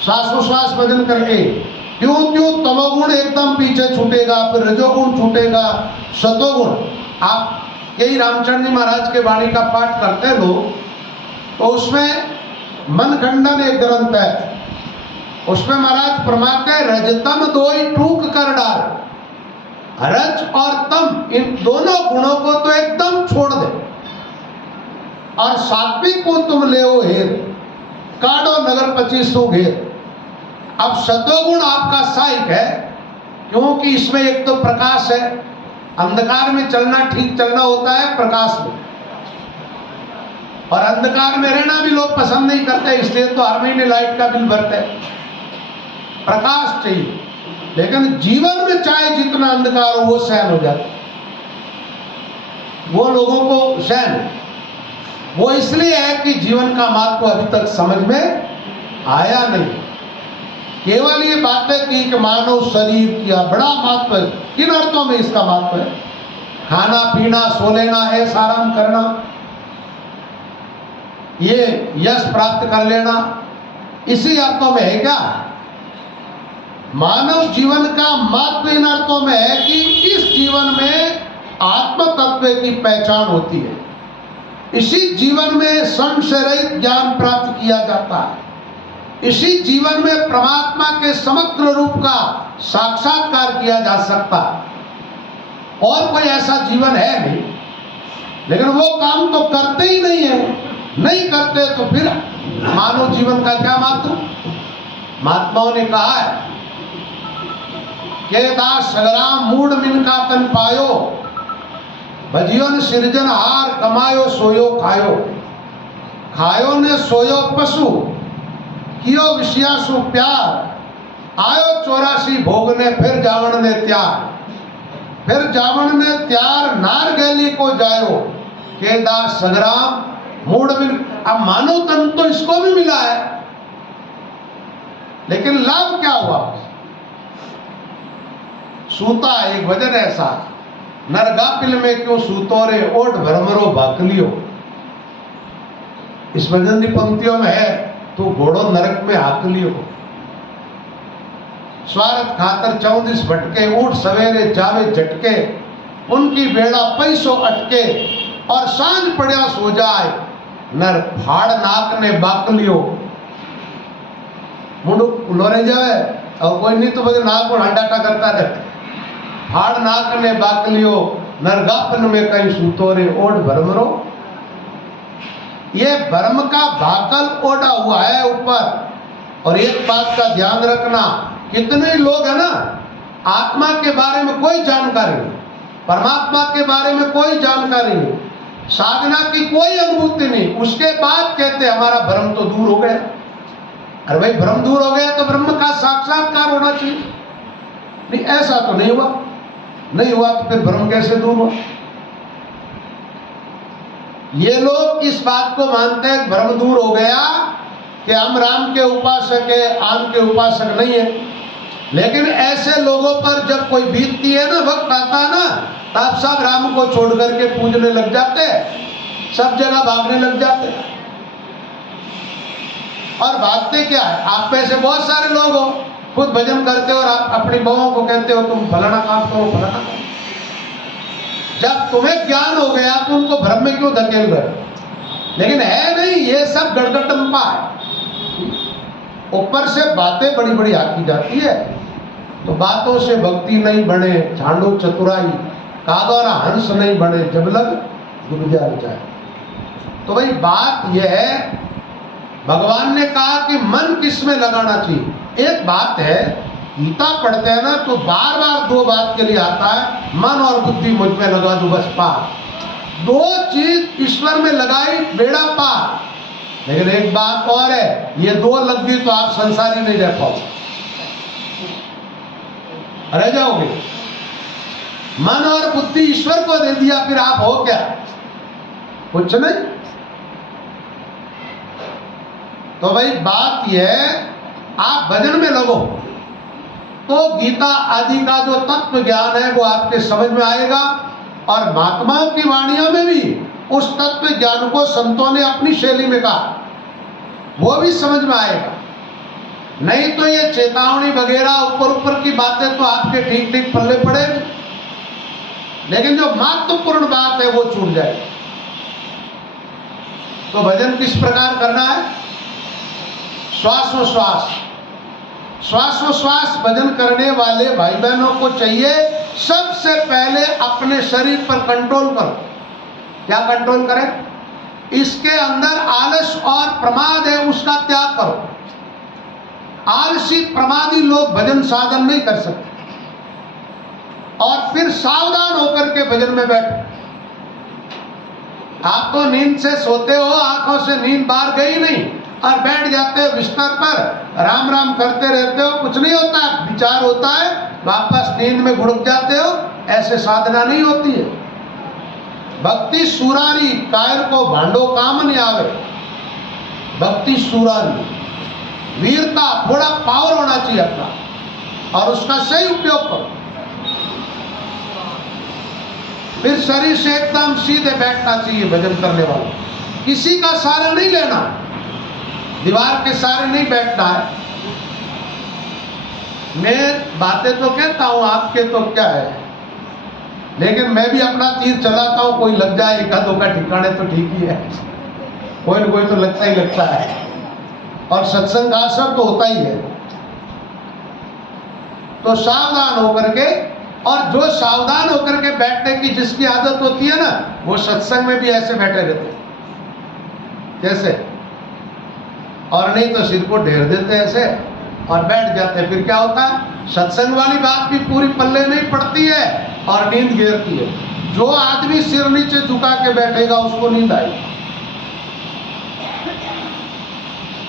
श्वासोश्वास भजन करके, क्यों क्यों तमोगुण एकदम पीछे छूटेगा, फिर रजोगुण छूटेगा, शतोगुण। आप यही रामचंद्र जी महाराज के वाणी का पाठ करते लोग, तो उसमें मनखंडन एक ग्रंथ है, उसमें महाराज फरमाते हैं रजतम दोई टूक कर डाल। रज और तम इन दोनों गुणों को तो एकदम छोड़ दे, और सात्विक को तुम ले हेर, काढ़ो नगर 25 घेर। अब शतोगुण आपका सहायक है, क्योंकि इसमें एक तो प्रकाश है, अंधकार में चलना ठीक चलना होता है प्रकाश में, और अंधकार में रहना भी लोग पसंद नहीं करते, इसलिए तो हर महीने लाइट का बिल भरते हैं। प्रकाश चाहिए, लेकिन जीवन में चाहे जितना अंधकार हो वो सहन हो जाता, वो लोगों को सहन। वो इसलिए है कि जीवन का महत्व अभी तक समझ में आया नहीं। केवल ये बातें की कि मानव शरीर किया, बड़ा महत्व है। किन अर्थों में इसका महत्व है? खाना पीना, सो लेना, ऐश आराम करना, ये यश प्राप्त कर लेना, इसी अर्थों में है क्या? मानव जीवन का महत्व इन अर्थों में है कि इस जीवन में आत्म तत्व की पहचान होती है। इसी जीवन में संशय रहित ज्ञान प्राप्त किया जाता है। इसी जीवन में परमात्मा के समग्र रूप का साक्षात्कार किया जा सकता है। और कोई ऐसा जीवन है नहीं। लेकिन वो काम तो करते ही नहीं है। नहीं करते तो फिर मानव जीवन का क्या महत्व? महात्माओं ने कहा है के दास सगराम मूड मिन का तन पायो, भजियो ने सृजन हार कमायो सोयो खायो, खायो ने सोयो पशु, कियो विषयासु प्यार, आयो 84 भोगने फिर जावण ने त्यार, फिर जावण ने त्यार नार गैली को जायो, के दास सगराम मूड मिन। अब मानव तन तो इसको भी मिला है, लेकिन लाभ क्या हुआ? सूता एक वजन ऐसा, नरगापिल में क्यों सूतो रे ओट भरमरो भाकलियो। इस वजन की पंक्तियों में है तो घोड़ो नरक में हाकलियो। स्वार्थ खातर 34 भटके, ऊठ सवेरे जावे झटके, उनकी बेड़ा पैसो अटके, और सांझ पड़िया सो जाए, नर फाड़ नाक ने बाकलियो। मुंडू लोरे जावे और कोई नहीं तो बगे नाक को हंडाटा करता रहता। फाड़ नाक ने बाकलियो, नरगापन में कहीं सूतो रे ओढ़ भरमरो। ये भरम का भाकल ओढ़ा हुआ है ऊपर। और एक बात का ध्यान रखना, कितने लोग है ना, आत्मा के बारे में कोई जानकारी नहीं, परमात्मा के बारे में कोई जानकारी नहीं, साधना की कोई अनुभूति नहीं, उसके बाद कहते हमारा भ्रम तो दूर हो गया। अरे भाई भ्रम दूर हो गया तो ब्रह्म का साक्षात्कार होना चाहिए। नहीं, ऐसा तो नहीं हुआ। नहीं हुआ तो फिर भ्रम कैसे दूर हुआ? ये लोग इस बात को मानते हैं भ्रम दूर हो गया कि हम राम के उपासक है, आम के उपासक नहीं है। लेकिन ऐसे लोगों पर जब कोई बीतती है ना, वक्त आता है ना, तब सब राम को छोड़ करके पूजने लग जाते हैं, सब जगह भागने लग जाते हैं। और भागते क्या है? आप में से बहुत सारे लोग हो, खुद भजन करते हो और आप अपनी बहुओं को कहते हो तुम फलाना काम करो, फलाना काम। जब तुम्हें ज्ञान हो गया तो उनको भ्रम में क्यों धकेल रहे? लेकिन है नहीं, ये सब गड़गड़म्पा है। ऊपर से बातें बड़ी बड़ी आकी जाती है, तो बातों से भक्ति नहीं बने, झांडू चतुराई कागौरा हंस नहीं बने, जब लग डूब जाए। तो भाई बात यह है, भगवान ने कहा कि मन किस में लगाना चाहिए। एक बात है, गीता पढ़ते हैं ना तो बार बार दो बात के लिए आता है, मन और बुद्धि मुझ में लगा दो बस पार। दो चीज ईश्वर में लगाई, बेड़ा पार। लेकिन एक बात और है, ये दो लग गई तो आप संसारी नहीं रह पाओगे, रह जाओगे। मन और बुद्धि ईश्वर को दे दिया, फिर आप हो क्या? कुछ नहीं। तो भाई बात यह है, आप भजन में लगो तो गीता आदि का जो तत्व ज्ञान है वो आपके समझ में आएगा। और महात्माओं की वाणियों में भी उस तत्व ज्ञान को संतों ने अपनी शैली में कहा, वो भी समझ में आएगा। नहीं तो ये चेतावनी वगैरह ऊपर ऊपर की बातें तो आपके ठीक ठीक पल्ले पड़े, लेकिन जो महत्वपूर्ण बात है वो छूट जाएगी। तो भजन किस प्रकार करना है? श्वासोश्वास, श्वासोश्वास भजन करने वाले भाई बहनों को चाहिए सबसे पहले अपने शरीर पर कंट्रोल करो। क्या कंट्रोल करें? इसके अंदर आलस और प्रमाद है, उसका त्याग करो। आलसी प्रमादी लोग भजन साधन नहीं कर सकते। और फिर सावधान होकर के भजन में बैठो। आप तो नींद से सोते हो, आंखों से नींद बाहर गई नहीं, और बैठ जाते हो बिस्तर पर, राम राम करते रहते हो, कुछ नहीं होता, विचार होता है, वापस नींद में घुड़क जाते हो। ऐसे साधना नहीं होती है। भक्ति सुरारी, कायर को भांडो काम नहीं आवे। भक्ति सुरारी, वीरता, थोड़ा पावर होना चाहिए अपना, और उसका सही उपयोग करो। फिर शरीर से एकदम सीधे बैठना चाहिए भजन करने वालों, किसी का सहारा नहीं लेना, दीवार के सहारे नहीं बैठना है। मैं बातें तो कहता हूं, आपके तो क्या है, लेकिन मैं भी अपना तीर चलाता हूं, कोई लग जाए एक दो का ठिकाने तो ठीक ही है, कोई न कोई तो लगता ही लगता है, और सत्संग का असर तो होता ही है। तो सावधान होकर के, और जो सावधान होकर के बैठने की जिसकी आदत होती है ना, वो सत्संग में भी ऐसे बैठे रहते जैसे, और नहीं तो सिर को ढेर देते ऐसे और बैठ जाते हैं। फिर क्या होता है, सत्संग वाली बात भी पूरी पल्ले नहीं पड़ती है और नींद घेरती है। जो आदमी सिर नीचे झुका के बैठेगा उसको नींद आएगी।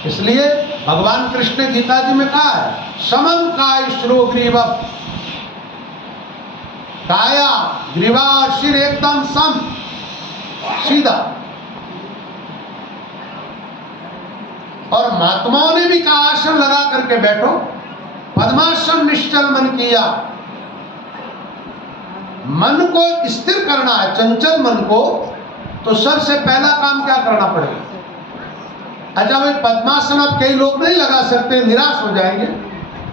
इसलिए भगवान कृष्ण ने गीता जी में कहा है, समम काय श्रो ग्रीवम, काया ग्रीवा और सिर एकदम सम, सीधा। और महात्माओं ने भी कहा आसन लगा करके बैठो, पद्मासन निश्चल मन किया। मन को स्थिर करना है, चंचल मन को, तो सबसे पहला काम क्या करना पड़ेगा? अच्छा भाई, पद्मासन अब कई लोग नहीं लगा सकते, निराश हो जाएंगे,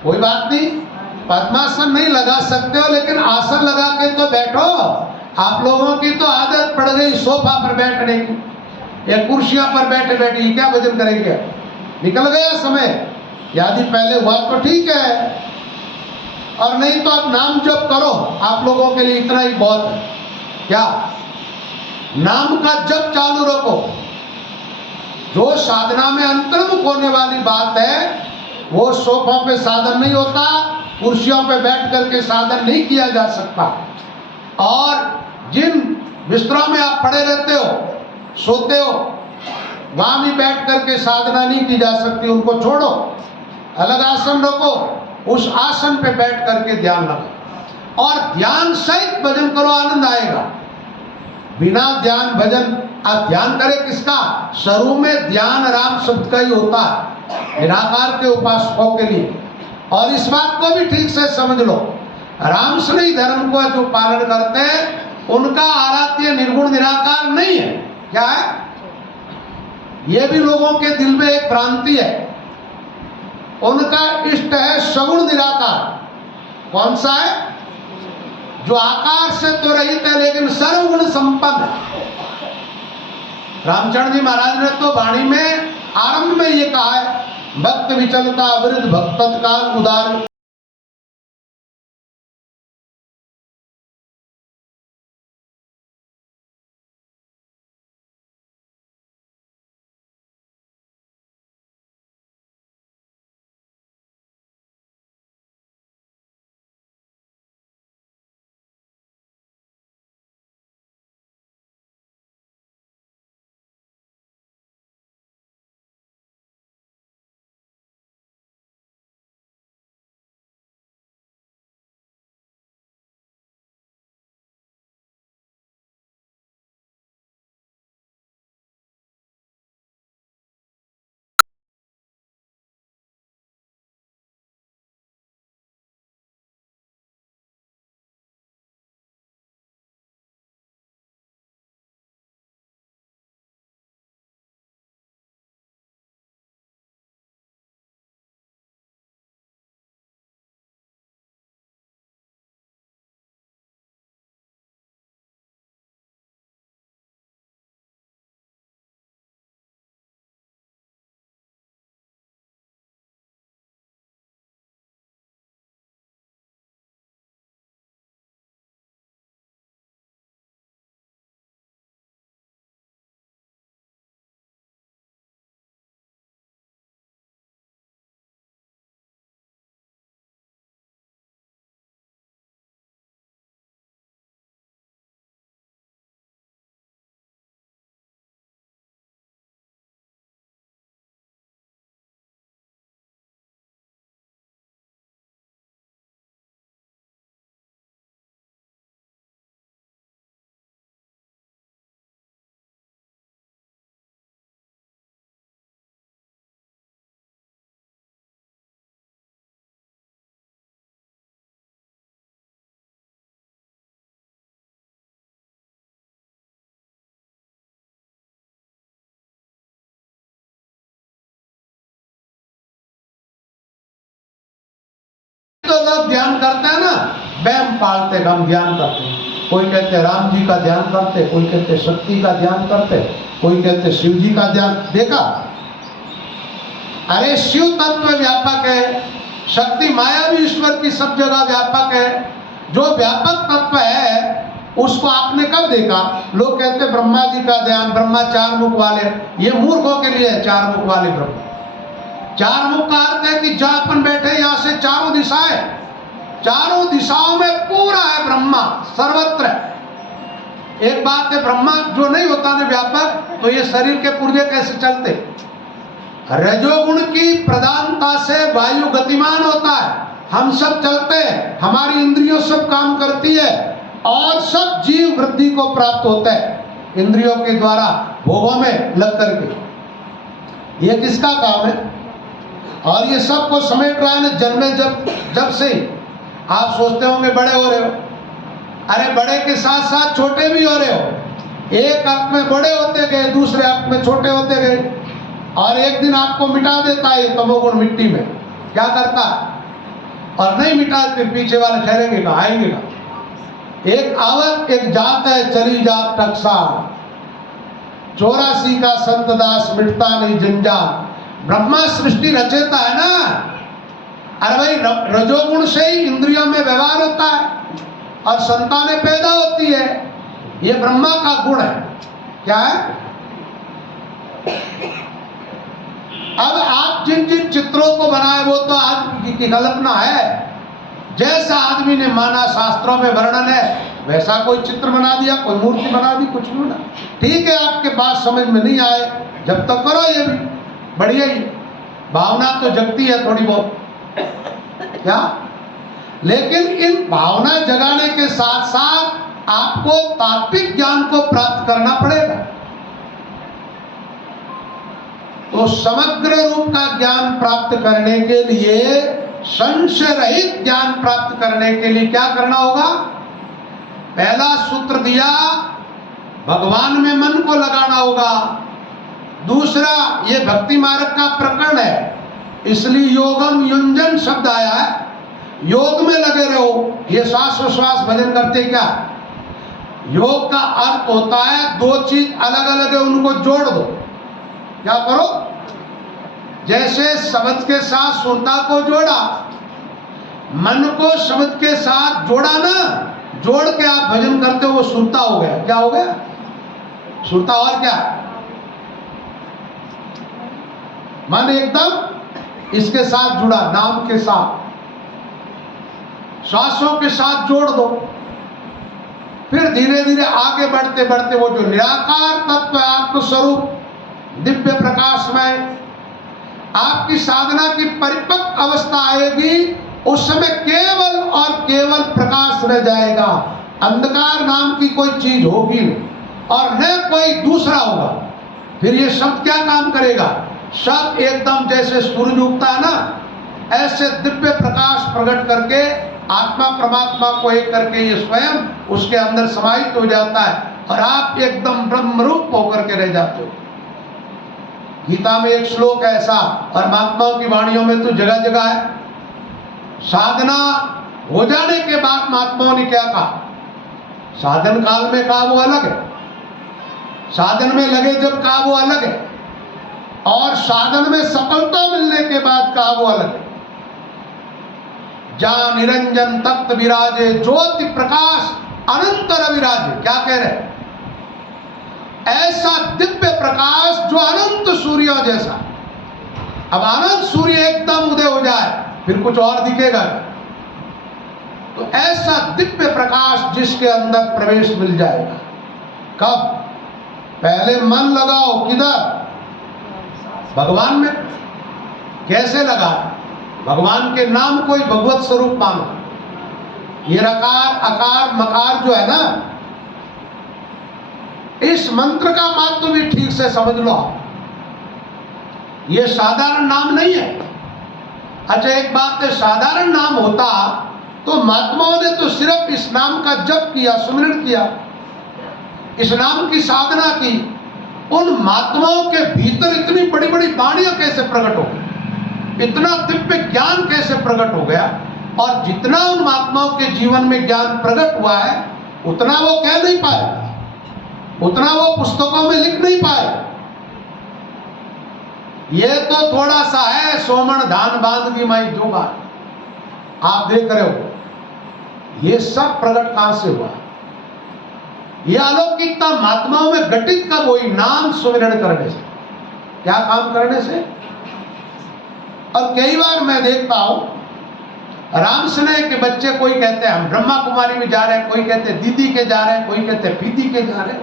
कोई बात नहीं, पद्मासन नहीं लगा सकते हो, लेकिन आसन लगा के तो बैठो। आप लोगों की तो आदत पड़ गई सोफा पर बैठने की, या कुर्सियां पर बैठे बैठे क्या भजन करेंगे, निकल गया समय। यदि पहले हुआ तो ठीक है, और नहीं तो आप नाम जप करो, आप लोगों के लिए इतना ही बहुत है। क्या नाम का जप चालू रखो। जो साधना में अंतर्मुख होने वाली बात है, वो सोफा पे साधन नहीं होता, कुर्सियों पे बैठ करके साधन नहीं किया जा सकता। और जिन बिस्तरों में आप पड़े रहते हो, सोते हो, वहां भी बैठ करके साधना नहीं की जा सकती, उनको छोड़ो, अलग आसन रखो, उस आसन पे बैठ करके ध्यान रखो, और ध्यान सहित भजन करो, आनंद आएगा। बिना ध्यान भजन, आप ध्यान करें किसका? शुरू में ध्यान राम शब्द का ही होता है निराकार के उपासकों के लिए। और इस बात को भी ठीक से समझ लो, रामश्री धर्म को जो पालन करते हैं उनका आराध्य निर्गुण निराकार नहीं है। क्या है? ये भी लोगों के दिल में एक भ्रांति है। उनका इष्ट है सगुण निराकार। कौन सा है? जो आकार से तो रहित है लेकिन सर्वगुण संपन्न है। रामचंद्र जी महाराज ने तो वाणी में आरंभ में ये कहा है, भक्त विचलता वृद्ध भक्त तत्काल उदार। लोग ध्यान करते हैं ना, वहम पालते हम ध्यान करते हैं। कोई कहते राम जी का ध्यान करते, कोई कहते शक्ति का ध्यान करते, कोई कहते शिव जी का ध्यान। देखा, अरे शिव तत्व व्यापक है, शक्ति माया भी ईश्वर की सब जगह व्यापक है। जो व्यापक तत्व है उसको आपने कब देखा? लोग कहते ब्रह्मा जी का ध्यान, ब्रह्मा चार मुख वाले, ये मूर्खों के लिए है चार मुख वाले ब्रह्मा। चार मुख का अर्थ है कि जहां अपन बैठे यहां से चारों दिशाएं, चारों दिशाओं में पूरा है ब्रह्मा, सर्वत्र है। एक बात है, ब्रह्मा जो नहीं होता ना व्यापक, तो ये शरीर के पुर्जे कैसे चलते? रजोगुण की प्रधानता से वायु गतिमान होता है, हम सब चलते हैं, हमारी इंद्रियों सब काम करती है और सब जीव वृद्धि को प्राप्त होता है इंद्रियों के द्वारा भोगों में लग करके। ये किसका काम है? और ये सबको समेट रहा है ना जन्मे जब से। आप सोचते होंगे बड़े हो रहे हो, अरे बड़े के साथ साथ छोटे भी हो रहे हो। एक अर्थ में बड़े होते गए, दूसरे अर्थ में छोटे होते गए, और एक दिन आपको मिटा देता है तमोगुण मिट्टी में। क्या करता है? और नहीं मिटा फिर पीछे वाले ठहरेंगे कहाँ, आएंगे कहाँ? एक आवत एक जात है चली जात टकसाल, 84 का संत दास मिटता नहीं जंजाल। ब्रह्मा सृष्टि रचेता है ना। अरे भाई, रजोगुण से ही इंद्रियों में व्यवहार होता है और संतानें पैदा होती है, ये ब्रह्मा का गुण है। क्या है? अब आप जिन जिन चित्रों को बनाए वो तो आदमी की कल्पना है, जैसा आदमी ने माना, शास्त्रों में वर्णन है वैसा कोई चित्र बना दिया, कोई मूर्ति बना दी, कुछ भी बना। ठीक है, आपके बात समझ में नहीं आए जब तक करो, ये भी बढ़िया ही भावना तो जगती है थोड़ी बहुत, क्या? लेकिन इन भावना जगाने के साथ साथ आपको तात्विक ज्ञान को प्राप्त करना पड़ेगा। तो समग्र रूप का ज्ञान प्राप्त करने के लिए, संशय रहित ज्ञान प्राप्त करने के लिए क्या करना होगा? पहला सूत्र दिया, भगवान में मन को लगाना होगा। दूसरा, ये भक्ति मार्ग का प्रकरण है, इसलिए योगम युंजन शब्द आया है। योग में लगे रहो। ये श्वास प्रश्वास भजन करते क्या? योग का अर्थ होता है दो चीज अलग अलग है, उनको जोड़ दो। क्या करो? जैसे शब्द के साथ सुरता को जोड़ा, मन को शब्द के साथ जोड़ा ना, जोड़ के आप भजन करते हो, वो सुरता हो गया। क्या हो गया? सुरता। और क्या? मन एकदम इसके साथ जुड़ा, नाम के साथ, श्वासों के साथ जोड़ दो। फिर धीरे धीरे आगे बढ़ते बढ़ते वो जो निराकार तत्व है, आत्मस्वरूप दिव्य प्रकाश में आपकी साधना की परिपक्व अवस्था आएगी, उस समय केवल और केवल प्रकाश रह जाएगा। अंधकार नाम की कोई चीज होगी नहीं और न कोई दूसरा होगा। फिर ये शब्द क्या काम करेगा? शब्द एकदम जैसे सूरज उगता है ना, ऐसे दिव्य प्रकाश प्रकट करके आत्मा परमात्मा को एक करके ये स्वयं उसके अंदर समाहित हो जाता है और आप एकदम ब्रह्म रूप होकर के रह जाते हो। गीता में एक श्लोक है ऐसा, और महात्माओं की वाणियों में तो जगह जगह है। साधना हो जाने के बाद महात्माओं ने क्या कहा? साधन काल में कहा वो अलग है, साधन में लगे जब कहा वो अलग है, और साधन में सफलता मिलने के बाद कहा वो अलग है। जहां निरंजन तप्त विराजे, ज्योति प्रकाश अनंतर विराजे। क्या कह रहे? ऐसा दिव्य प्रकाश जो अनंत सूर्य जैसा। अब अनंत सूर्य एकदम उदय हो जाए फिर कुछ और दिखेगा? तो ऐसा दिव्य प्रकाश जिसके अंदर प्रवेश मिल जाएगा। कब? पहले मन लगाओ किधर? भगवान में। कैसे लगा? भगवान के नाम को ही भगवत स्वरूप मानो। ये रकार अकार मकार जो है ना, इस मंत्र का महत्व भी ठीक से समझ लो। ये साधारण नाम नहीं है। अच्छा, एक बात है, साधारण नाम होता तो महात्माओं ने तो सिर्फ इस नाम का जप किया, सुमिरन किया, इस नाम की साधना की। उन महात्माओं के भीतर इतनी बड़ी बड़ी वाणियां कैसे प्रकट हो गई? इतना दिव्य ज्ञान कैसे प्रकट हो गया? और जितना उन महात्माओं के जीवन में ज्ञान प्रकट हुआ है उतना वो कह नहीं पाए, उतना वो पुस्तकों में लिख नहीं पाए। ये तो थोड़ा सा है, सोमन धान बांध की माई जो बात आप देख रहे हो, ये सब प्रकट कहां से हुआ? ये अलौकिकता महात्माओं में घटित कब हुई? नाम सुमिरन करने से। क्या काम करने से? और कई बार मैं देखता हूं राम स्नेह के बच्चे, कोई कहते हैं हम ब्रह्मा कुमारी में जा रहे हैं, कोई कहते हैं दीदी के जा रहे हैं, कोई कहते हैं पीदी के जा रहे हैं,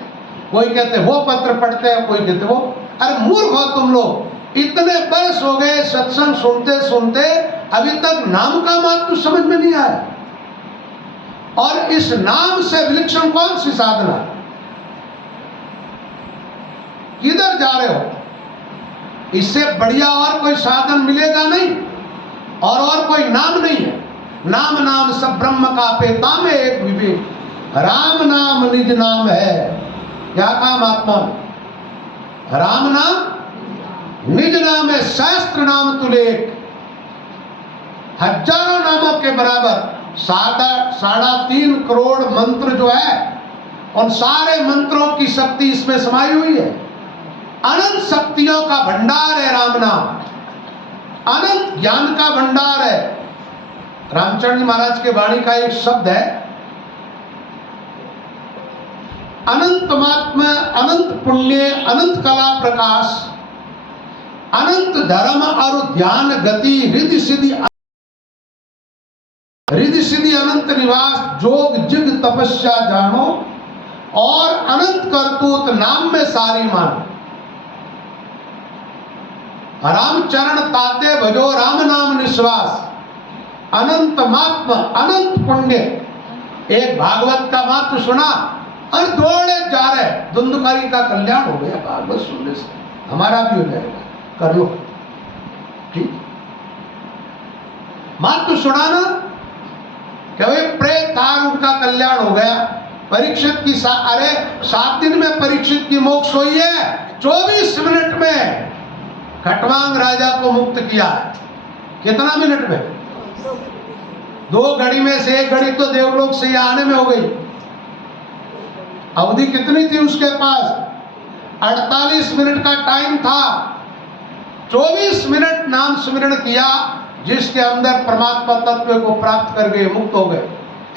कोई कहते हैं वो पत्र पढ़ते हैं, कोई कहते वो। अरे मूर्ख हो तुम लोग, इतने बरस हो गए सत्संग सुनते सुनते, अभी तक नाम का महत्व समझ में नहीं आया। और इस नाम से विलक्षण कौन सी साधना? किधर जा रहे हो? इससे बढ़िया और कोई साधन मिलेगा नहीं, और कोई नाम नहीं है। नाम नाम सब ब्रह्म का पेता में एक विवेक, राम नाम निज नाम है। क्या कहा महात्मा? राम नाम निज नाम है, शास्त्र नाम तुलेख। हजारों नामों के बराबर 3.5 करोड़ मंत्र जो है, उन सारे मंत्रों की शक्ति इसमें समाई हुई है। अनंत शक्तियों का भंडार है राम नाम, अनंत ज्ञान का भंडार है। रामचंद्र जी महाराज के वाणी का एक शब्द है, अनंत महात्मा, अनंत पुण्य, अनंत कला प्रकाश, अनंत धर्म और ध्यान गति, रिद्धि सिद्धि अनंत निवास, जोग जिग तपस्या जानो, और अनंत करतूत नाम में सारी मानो। राम चरण ताते भजो राम नाम निश्वास, अनंत महात्मा, अनंत पुण्य। एक भागवत का महत्व सुना और दौड़े जा रहे, धुंधकारी का कल्याण हो गया भागवत सुनने से, हमारा भी हो जाएगा, कर लो ठीक। महत्व सुना ना, क्या प्रेत तार उनका कल्याण हो गया। परीक्षित की अरे 7 दिन में परीक्षित की मोक्ष हुई है, 24 मिनट में खटवांग राजा को मुक्त किया। कितना मिनट में? 2 घड़ी में से 1 घड़ी तो देवलोक से आने में हो गई। अवधि कितनी थी उसके पास? 48 मिनट का टाइम था। 24 मिनट नाम स्मरण किया, जिसके अंदर परमात्मा तत्व को प्राप्त कर गए, मुक्त हो गए।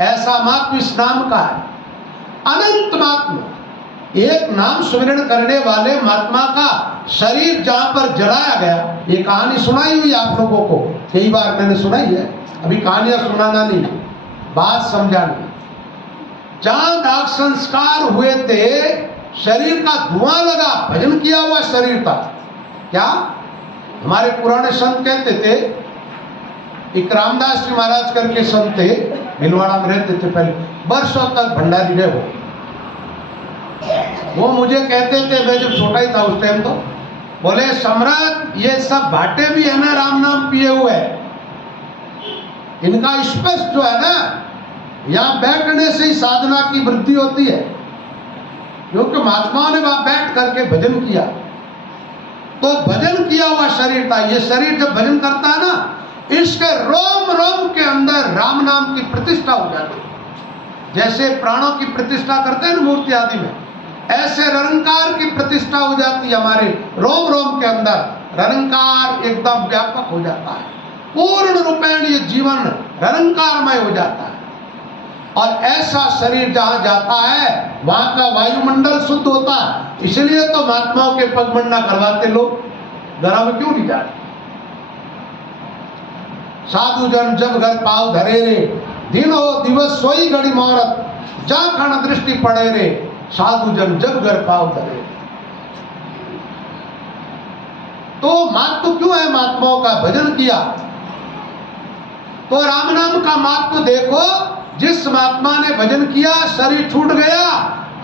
ऐसा महत्व इस नाम का है, अनंत महात्मा। एक नाम सुमिरन करने वाले महात्मा का शरीर जहां पर जलाया गया, ये कहानी सुनाई हुई आप लोगों को, कई बार मैंने सुनाई है, अभी कहानियां सुनाना नहीं, बात समझानी। जहां दाग संस्कार हुए थे, शरीर का धुआं लगा, भजन किया हुआ शरीर था। क्या हमारे पुराने संत कहते थे, एक रामदास जी महाराज करके संत थे, भिलवाड़ा में रहते थे पहले, वर्षों तक भंडारी रहे वो मुझे कहते थे, मैं जब छोटा ही था उस टाइम, तो बोले सम्राट ये सब भाटे भी है ना राम नाम पिए हुए, इनका स्पर्श जो है ना, यहाँ बैठने से ही साधना की वृद्धि होती है। क्योंकि महात्माओं ने वहां बैठ करके भजन किया, तो भजन किया हुआ शरीर था। ये शरीर जब भजन करता है ना, इसके रोम रोम के अंदर राम नाम की प्रतिष्ठा हो जाती है। जैसे प्राणों की प्रतिष्ठा करते हैं ना मूर्ति आदि में, ऐसे निरंकार की प्रतिष्ठा हो जाती है हमारे रोम रोम के अंदर। निरंकार एकदम व्यापक हो जाता है, पूर्ण रूपेण ये जीवन निरंकारमय हो जाता है। और ऐसा शरीर जहां जाता है, वहां का वायुमंडल शुद्ध होता है। इसलिए तो महात्माओं के पगमंडा करवाते लोग, घरों में क्यों नहीं जाते? साधु जन जब घर पाव धरे रे, दिनो दिवस सोई घड़ी मोहरत, जा खण दृष्टि पड़े रे, साधु जन जब घर पाव धरे। तो महत्व क्यों है महात्माओं का? भजन किया तो राम नाम का महत्व देखो। जिस महात्मा ने भजन किया, शरीर छूट गया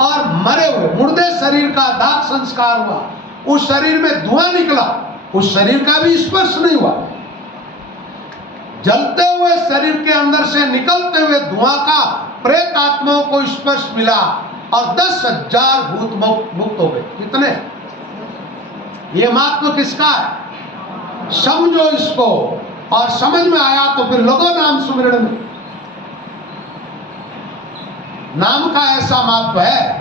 और मरे हुए मुर्दे शरीर का दाग संस्कार हुआ, उस शरीर में धुआं निकला, उस शरीर का भी स्पर्श नहीं हुआ। जलते हुए शरीर के अंदर से निकलते हुए धुआं का प्रेत आत्माओं को स्पर्श मिला और 10,000 भूत मुक्त हो गए। कितने? ये महत्व किसका है? समझो इसको। और समझ में आया तो फिर लगो नाम सुमिरण में। नाम का ऐसा महत्व है।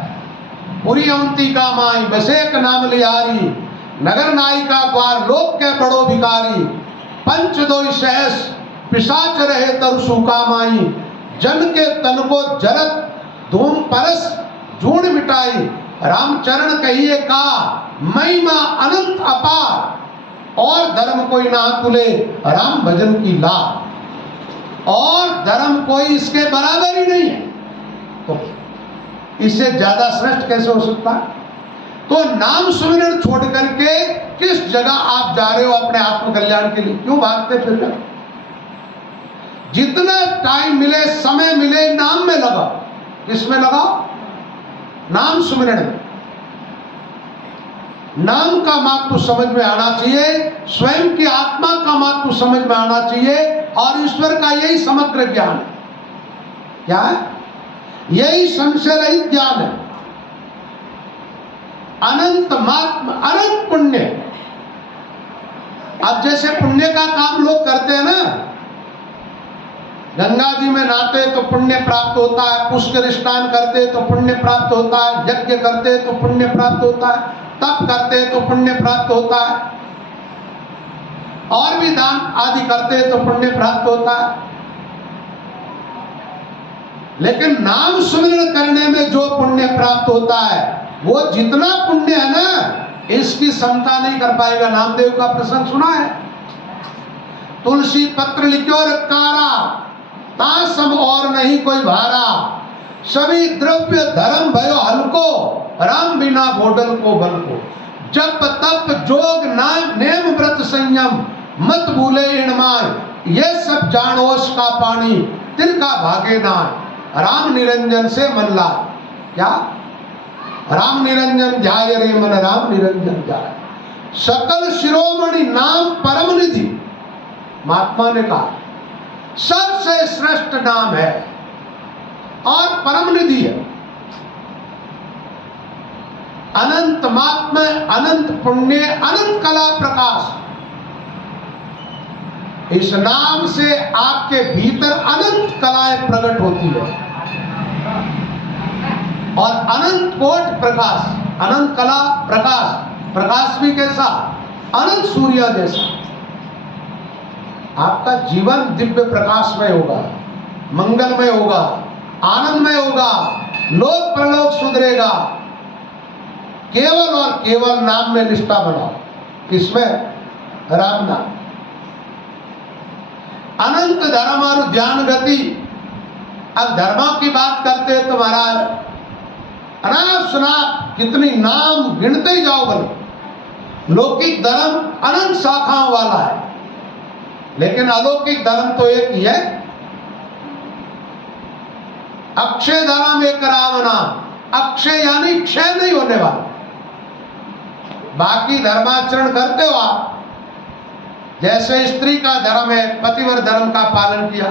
पुरी अवंती का माई बसेक नाम लियारी, नगर नायिका द्वार लोक के बड़ो भिकारी, पंच दोई सहस पिशाच रहे तरसु का माई, जन के तन को जरत धूम परस जूण मिटाई, रामचरण कहिए का महिमा अनंत अपार, और धर्म कोई ना तुले राम भजन की ला, और धर्म कोई इसके बराबर ही नहीं है। तो इससे ज्यादा श्रेष्ठ कैसे हो सकता है? तो नाम सुमिरन छोड़ करके किस जगह आप जा रहे हो अपने आत्म कल्याण के लिए? क्यों भागते फिर रहे? जितना टाइम मिले, समय मिले, नाम में लगाओ। किसमें लगाओ? नाम सुमिरन में। नाम का महत्व समझ में आना चाहिए, स्वयं की आत्मा का महत्व समझ में आना चाहिए, और ईश्वर का यही समग्र ज्ञान है। क्या है? यही संशय रहित ज्ञान है। अनंत महात्मा, अनंत पुण्य। अब जैसे पुण्य का काम लोग करते हैं ना, गंगा जी में नहाते तो पुण्य प्राप्त होता है, पुष्कर स्नान करते तो पुण्य प्राप्त होता है, यज्ञ करते तो पुण्य प्राप्त होता है, तप करते तो पुण्य प्राप्त होता है, और भी दान आदि करते तो पुण्य प्राप्त होता है। लेकिन नाम सुमिरन करने में जो पुण्य प्राप्त होता है, वो जितना पुण्य है ना, इसकी समता नहीं कर पाएगा। नामदेव का प्रसंग सुना है? तुलसी पत्र लिखो रकारा, तासम और नहीं कोई भारा, सभी द्रव्य धर्म भयो हल्को, राम बिना भोडल को बल को, जप तप जोग नाम नेम व्रत संयम, मत भूले इणमाय, ये सब जानोस का पानी, तिनका भागे नाय, राम निरंजन से मन ला। क्या? राम निरंजन ध्याय रे मन, राम निरंजन ध्याय, सकल शिरोमणि नाम परम निधि। महात्मा ने कहा सबसे श्रेष्ठ नाम है और परम निधि है। अनंत महात्मा, अनंत पुण्य, अनंत कला प्रकाश। इस नाम से आपके भीतर अनंत कलाएं प्रकट होती है, और अनंत कोट प्रकाश, अनंत कला प्रकाश। प्रकाश भी कैसा? अनंत सूर्य जैसा। आपका जीवन दिव्य प्रकाशमय होगा, मंगलमय होगा, आनंदमय होगा, लोक प्रलोक सुधरेगा। केवल और केवल नाम में निष्ठा बनाओ। किसमें? राम नाम। अनंत धर्म और ज्ञान गति। अब धर्मों की बात करते हैं तो महाराज अनाप शनाप कितनी नाम गिनते ही जाओ बोले। लौकिक धर्म अनंत शाखाओं वाला है, लेकिन अलौकिक धर्म तो एक ही है। अक्षय धर्म एक राम नाम। अक्षय यानी क्षय नहीं होने वाला। बाकी धर्माचरण करते हो आप, जैसे स्त्री का धर्म है, पतिव्रत धर्म का पालन किया,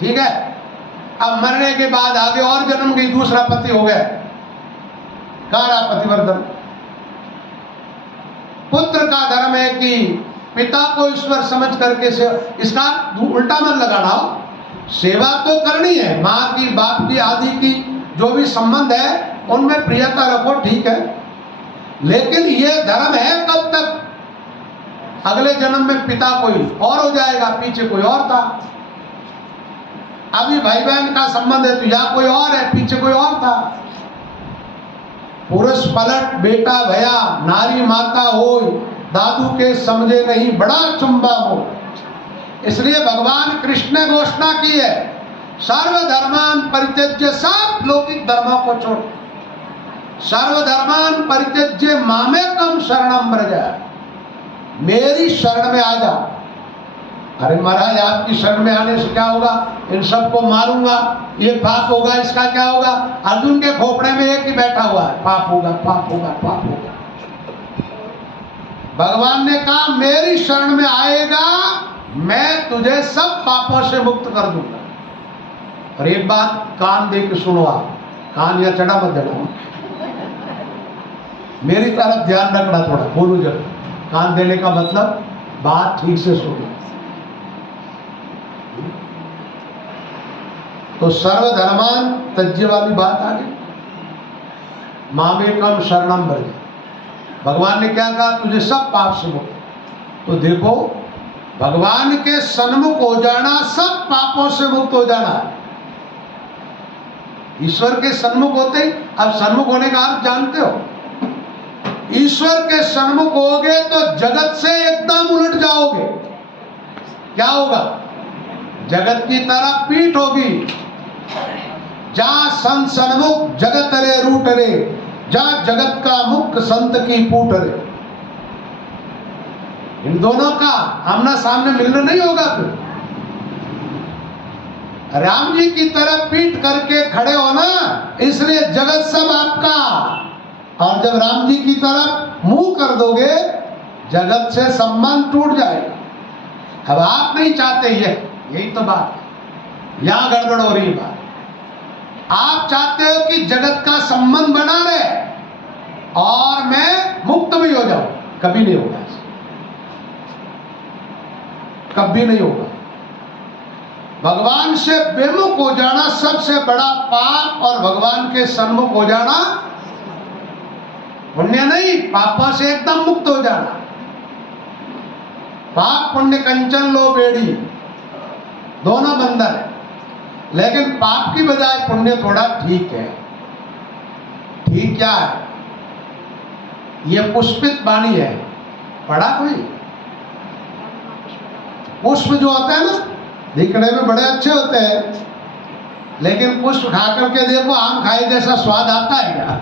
ठीक है। अब मरने के बाद आगे और जन्म गई, दूसरा पति हो गया, कारा पतिव्रत धर्म। पुत्र का धर्म है कि पिता को ईश्वर समझ करके से, इसका उल्टा मन लगाना हो। सेवा तो करनी है, माँ की, बाप की, आदि की जो भी संबंध है उनमें प्रियता रखो, ठीक है। लेकिन यह धर्म है कब तक? अगले जन्म में पिता कोई और हो जाएगा, पीछे कोई और था। अभी भाई बहन का संबंध है तो या कोई और है, पीछे कोई और था। पुरुष पलट बेटा भया, नारी माता होय, दादू के समझे नहीं बड़ा चुंबा हो। इसलिए भगवान कृष्ण ने घोषणा की है, सर्वधर्मान परित्यज्य, सब लौकिक धर्मों को छोड़, सर्वधर्मान परित्यज्य मामेकम शरणम व्रज, मेरी शरण में आ जा। अरे महाराज आपकी शरण में आने से क्या होगा? इन सबको मारूंगा, ये पाप होगा, इसका क्या होगा? अर्जुन के खोपड़े में एक ही बैठा हुआ है, पाप होगा, पाप होगा, पाप होगा। भगवान ने कहा मेरी शरण में आएगा, मैं तुझे सब पापों से मुक्त कर दूंगा। और एक बात कान दे के सुनो आप, कान या चढ़ा मत देना, मेरी तरफ ध्यान रखना थोड़ा, बोलू जब। कान देने का मतलब बात ठीक से सुनो। तो सर्वधर्मान त्यज्य वाली बात आ गई। मामेकम शरणम व्रज। भगवान ने क्या कहा? तुझे सब पाप से मुक्त। तो देखो, भगवान के सन्मुख हो जाना सब पापों से मुक्त हो जाना है। ईश्वर के सन्मुख होते ही, अब सन्मुख होने का अर्थ जानते हो? ईश्वर के सन्मुख होगे तो जगत से एकदम उलट जाओगे। क्या होगा? जगत की तरह पीठ होगी। जहां संत सन्मुख जगत रे रूट रे, जहां जगत का मुख संत की पूट रे। इन दोनों का आमना सामने मिलना नहीं होगा। फिर राम जी की तरह पीठ करके खड़े होना, इसलिए जगत सब आपका। और जब राम जी की तरफ मुंह कर दोगे, जगत से संबंध टूट जाएगा। अब आप नहीं चाहते ये, यही तो बात है, यहां गड़बड़ हो रही बात। आप चाहते हो कि जगत का संबंध बना रहे और मैं मुक्त भी हो जाऊं। कभी नहीं होगा, कभी नहीं होगा। भगवान से बेमुख हो जाना सबसे बड़ा पाप, और भगवान के सन्मुख हो जाना पुण्य नहीं, पापों से एकदम मुक्त हो जाना। पाप पुण्य कंचन लो बेड़ी, दोनों बंधन है। लेकिन पाप की बजाय पुण्य थोड़ा ठीक है। ठीक क्या है? ये पुष्पित वाणी है, पढ़ा कोई? पुष्प जो होते हैं ना, दिखने में बड़े अच्छे होते हैं, लेकिन पुष्प खा करके देखो, आम खाए जैसा स्वाद आता है क्या?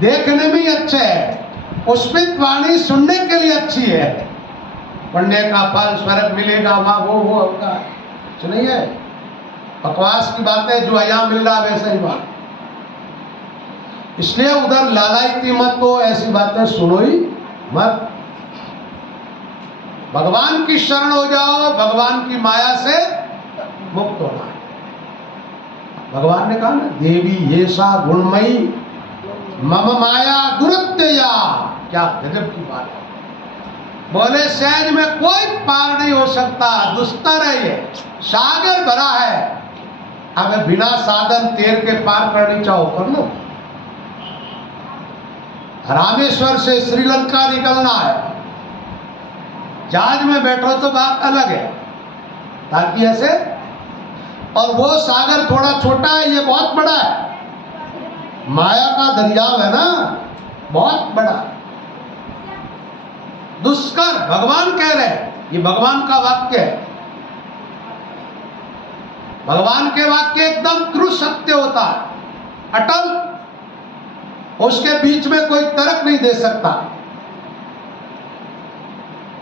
देखने में ही अच्छे है। पुष्पित वाणी सुनने के लिए अच्छी है। पुण्य का फल स्वर्ग मिलेगा, वहां वो होगा, कुछ नहीं है। बकवास की बातें जो यहाँ मिल रहा वैसे ही बात। इसलिए उधर लालायती मत, तो ऐसी बातें सुनो ही मत। भगवान की शरण हो जाओ, भगवान की माया से मुक्त होना है। भगवान ने कहा ना, देवी ये सा गुणमयी मम माया दुरत्यया। क्या गजब की बात है। बोले सहज में कोई पार नहीं हो सकता, दुस्तर है ये, सागर भरा है। अब बिना साधन तैर के पार करनी चाहो कर लो। रामेश्वर से श्रीलंका निकलना है, जहाज में बैठो तो बात अलग है, ताकि ऐसे। और वो सागर थोड़ा छोटा है, ये बहुत बड़ा है। माया का दरियाव है ना, बहुत बड़ा। दुष्कर भगवान कह रहे हैं, ये भगवान का वाक्य है। भगवान के वाक्य एकदम दृढ़ सत्य होता है, अटल। उसके बीच में कोई तर्क नहीं दे सकता।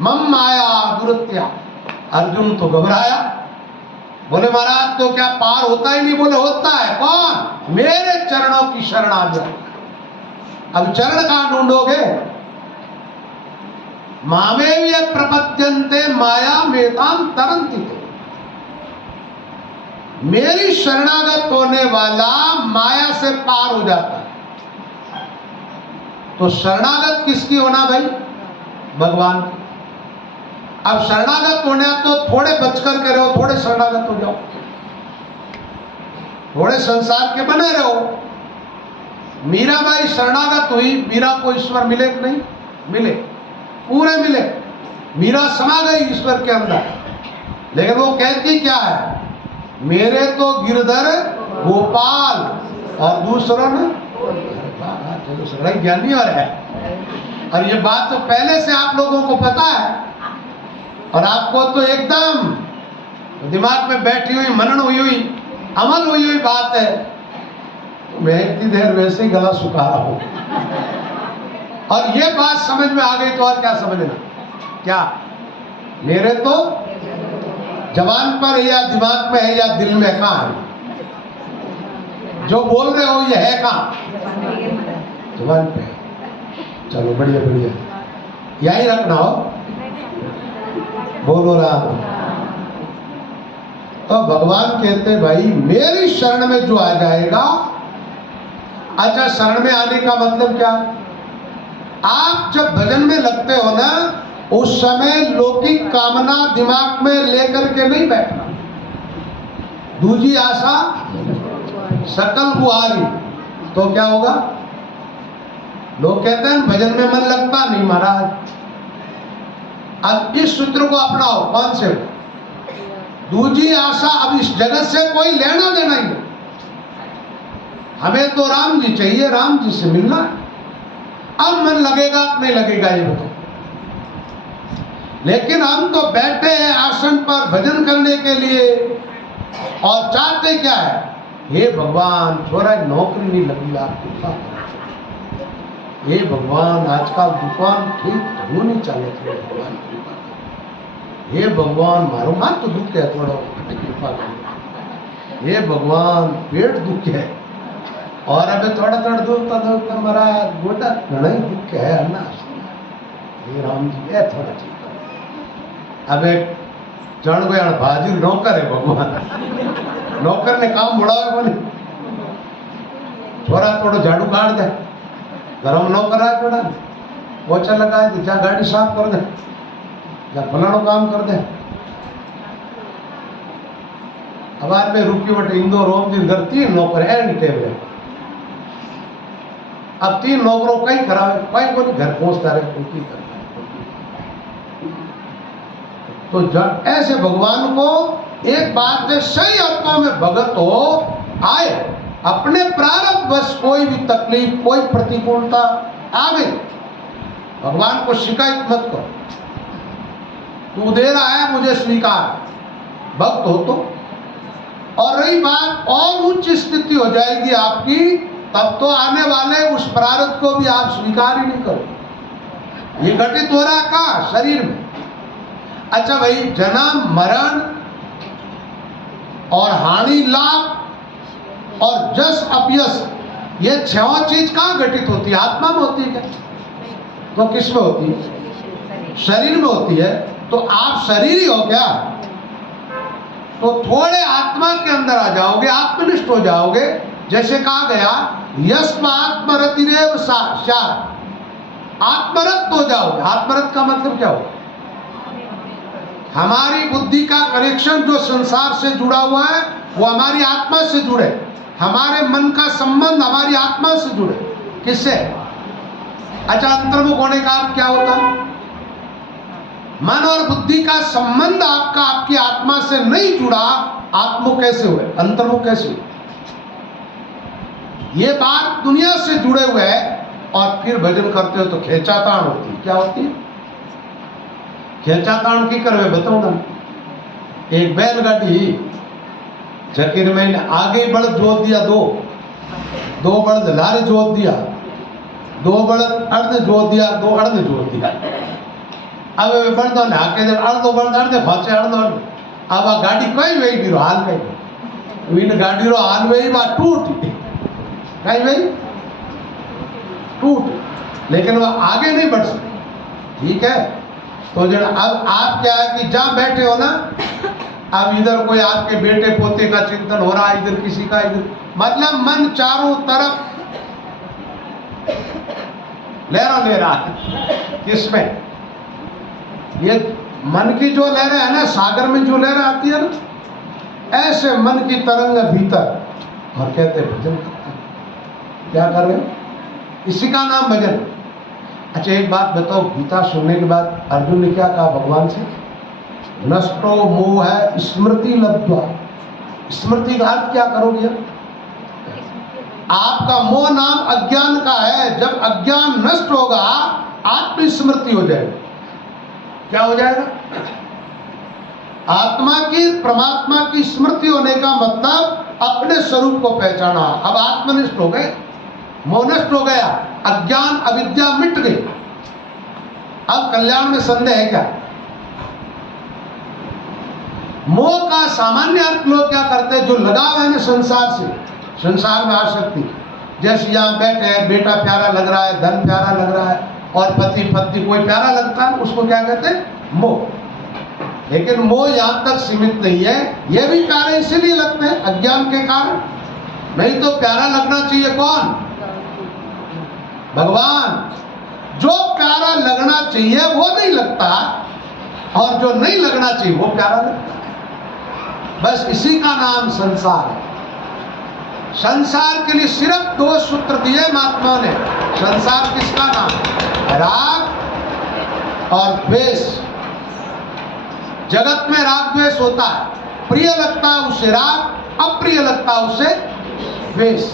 मम माया दुरत्या। अर्जुन तो घबराया, बोले महाराज तो क्या पार होता ही नहीं? बोले होता है। कौन? मेरे चरणों की शरण आ जाए। अब चरण कहां ढूंढोगे? मामेव ये प्रपद्यन्ते माया मेताम तरन्ति। मेरी शरणागत होने वाला माया से पार हो जाता है। तो शरणागत किसकी होना भाई? भगवान की। अब शरणागत होने तो थोड़े बचकर के रहो, थोड़े शरणागत हो जाओ, थोड़े संसार के बने रहो। मीराबाई शरणागत हुई, मीरा को ईश्वर मिले कि नहीं मिले? पूरे मिले। मीरा समा गई ईश्वर के अंदर। लेकिन वो कहती क्या है? मेरे तो गिरधर गोपाल, और दूसरों ने चलो ज्ञानी और है। और ये बात तो पहले से आप लोगों को पता है, और आपको तो एकदम दिमाग में बैठी हुई, मनन हुई हुई, अमल हुई हुई बात है। तो मैं इतनी देर वैसे ही गला सुखा रहा हूं, और ये बात समझ में आ गई तो और क्या समझना? क्या मेरे तो जबान पर या दिमाग में है या दिल में? कहां है? जो बोल रहे हो ये है कहां? जबान पे। चलो बढ़िया बढ़िया, यही रखना हो। बोलो राम। तो भगवान कहते भाई मेरी शरण में जो आ जाएगा। अच्छा, शरण में आने का मतलब क्या? आप जब भजन में लगते हो ना, उस समय लौकिक कामना दिमाग में लेकर के नहीं बैठना। दूजी आशा सकल गुहारी, तो क्या होगा? लोग कहते हैं भजन में मन लगता नहीं महाराज। अब इस सूत्र को अपनाओ। कौन से? दूजी आशा। अब इस जगत से कोई लेना देना ही नहीं, हमें तो राम जी चाहिए, राम जी से मिलना है। अब मन लगेगा कि नहीं लगेगा ये बताओ। लेकिन हम तो बैठे हैं आसन पर भजन करने के लिए और चाहते क्या है? हे भगवान थोड़ा नौकरी नहीं लगी आपको, क्या करें? हे भगवान आजकल दुकान ठीक ढंग नहीं चले थे, भगवान कृपा करो। हे भगवान मारो मात तो दुख है थोड़ा, कृपा करो। हे भगवान पेट दुख है और अबे थोड़ा थोड़ा दुख मरा गोटा घना ही दुख है ना। हे राम जी है थोड़ा ठीक अबे जन गया भाजी नौकर है भगवान, नौकर ने काम बढ़ावे बोले थोड़ा थोड़ा झाड़ू काट दे, गरम नौकर है थोड़ा पोछा लगा दे, जा गाड़ी साफ कर दे, जा फलानो काम कर दे। अब आज में रुकी बटे इंदौर रोम दिन घर 3 नौकर है नहीं टेबल। अब 3 नौकरों कहीं करावे, कहीं को घर पहुंचता रहे कोई की करता है। तो जब ऐसे भगवान को एक बात है, सही अर्थों में भगत हो आए, अपने प्रारब्ध बस कोई भी तकलीफ कोई प्रतिकूलता आ गई, भगवान को शिकायत मत करो। तू दे रहा है मुझे स्वीकार, भक्त हो तो। और रही बात और उच्च स्थिति हो जाएगी आपकी, तब तो आने वाले उस प्रारब्ध को भी आप स्वीकार ही नहीं करो। ये घटित हो रहा कहाँ? शरीर में। अच्छा भाई, जन्म मरण और हानि लाभ और जस अपयस, ये 6 चीज कहाँ घटित होती है? आत्मा में होती है क्या? तो किस में होती है? शरीर में होती है। तो आप शरीर ही हो क्या? तो थोड़े आत्मा के अंदर आ जाओगे, आत्मनिष्ठ हो जाओगे। जैसे कहा गया यस्मात्मरतिरेव साक्षात्, आत्मरत हो जाओगे। आत्मरत का मतलब क्या होगा? हमारी बुद्धि का कनेक्शन जो संसार से जुड़ा हुआ है वो हमारी आत्मा से जुड़े, हमारे मन का संबंध हमारी आत्मा से जुड़े। किससे? अच्छा, अंतर्मुख होने का अर्थ क्या होता है? मन और बुद्धि का संबंध आपका आपकी आत्मा से नहीं जुड़ा, आत्मुख कैसे हुए? अंतर्मुख कैसे हुए? ये बात दुनिया से जुड़े हुए है। और फिर भजन करते हो तो खेचाताण होती है। क्या होती है? खेचाताण की करवे बताओ ना। एक बैलगाड़ी जकीर में आगे बड़द जोत दिया, दो बड़द लारे जोत दिया, 2 बड़द अर्ध जोत दिया, 2 अर्ध जोत दिया। अब बड़दों ने आके अर्धो बड़द अर्धे भाचे अर्धो। अब आ गाड़ी कई वही भी हाल कई इन गाड़ी रो हाल वही बात टूट कहीं वही टूट, लेकिन वह आगे नहीं बढ़ सकती। ठीक है, तो जो अब आप क्या है कि जहां बैठे हो ना, अब इधर कोई आपके बेटे पोते का चिंतन हो रहा है, इधर किसी का, इधर मतलब मन चारों तरफ ले रहा है। किसमें? ये मन की जो लहरें है ना, सागर में जो लहरें आती है ना, ऐसे मन की तरंग भीतर। और कहते हैं भजन करते हैं। क्या कर रहे हैं? इसी का नाम भजन। अच्छा एक बात बताओ, गीता सुनने के बाद अर्जुन ने क्या कहा भगवान से? नष्टो मोह है स्मृति लब्ध्वा। स्मृति का अर्थ क्या करोगे? आपका मोह नाम अज्ञान का है। जब अज्ञान नष्ट होगा, आत्मस्मृति हो जाएगी। क्या हो जाएगा? आत्मा की, परमात्मा की स्मृति होने का मतलब अपने स्वरूप को पहचाना। अब आत्मनिष्ठ हो गए, मोह नष्ट हो गया, अज्ञान अविद्या मिट गई। अब कल्याण में संदेह है क्या? मोह का सामान्य अर्थ लोग क्या करते हैं? जो लगाव है ना संसार से, संसार में आसक्ति। जैसे यहाँ बैठे हैं, बेटा प्यारा लग रहा है, धन प्यारा लग रहा है, और पति पत्नी कोई प्यारा लगता है, उसको क्या कहते हैं? मोह। लेकिन मोह यहाँ तक सीमित नहीं है। ये भी प्यारे इसीलिए लगते हैं अज्ञान के कारण, नहीं तो प्यारा लगना चाहिए कौन? भगवान। जो प्यारा लगना चाहिए वो नहीं लगता, और जो नहीं लगना चाहिए वो प्यारा लगता है। बस इसी का नाम संसार है। संसार के लिए सिर्फ 2 सूत्र दिए महात्माओं ने। संसार किसका नाम? राग और द्वेष। जगत में राग द्वेष होता है, प्रिय लगता है उसे राग, अप्रिय लगता है उसे द्वेष।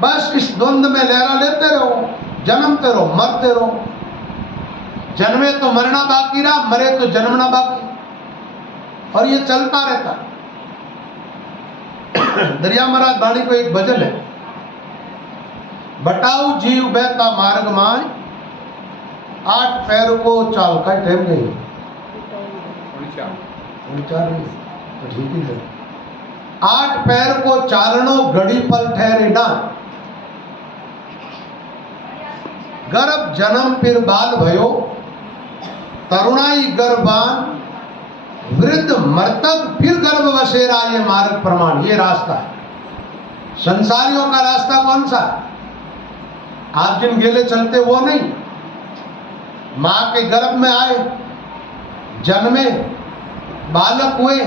बस इस द्वंद्व में लहरा लेते रहो, जन्मते रहो, मरते रहो। जन्मे तो मरना बाकी रहा, मरे तो जन्मना बाकी, और ये चलता रहता। दरिया महाराज बाणी को एक भजन है, बटाऊ जीव बहता मार्ग माय, 8 पैर को चाल का टाइम नहीं, तो ठीक ही है। 8 पैर को चालनो घड़ी पल ठहरे डान, गर्भ जन्म फिर बाल भयो, तरुणाई गर्भान, वृद्ध मर्तक फिर गर्भ वसेरा, ये मार्ग प्रमाण, ये रास्ता है। संसारियों का रास्ता कौन सा? आप जिन गेले चलते वो नहीं। मां के गर्भ में आए, जन्मे, बालक हुए,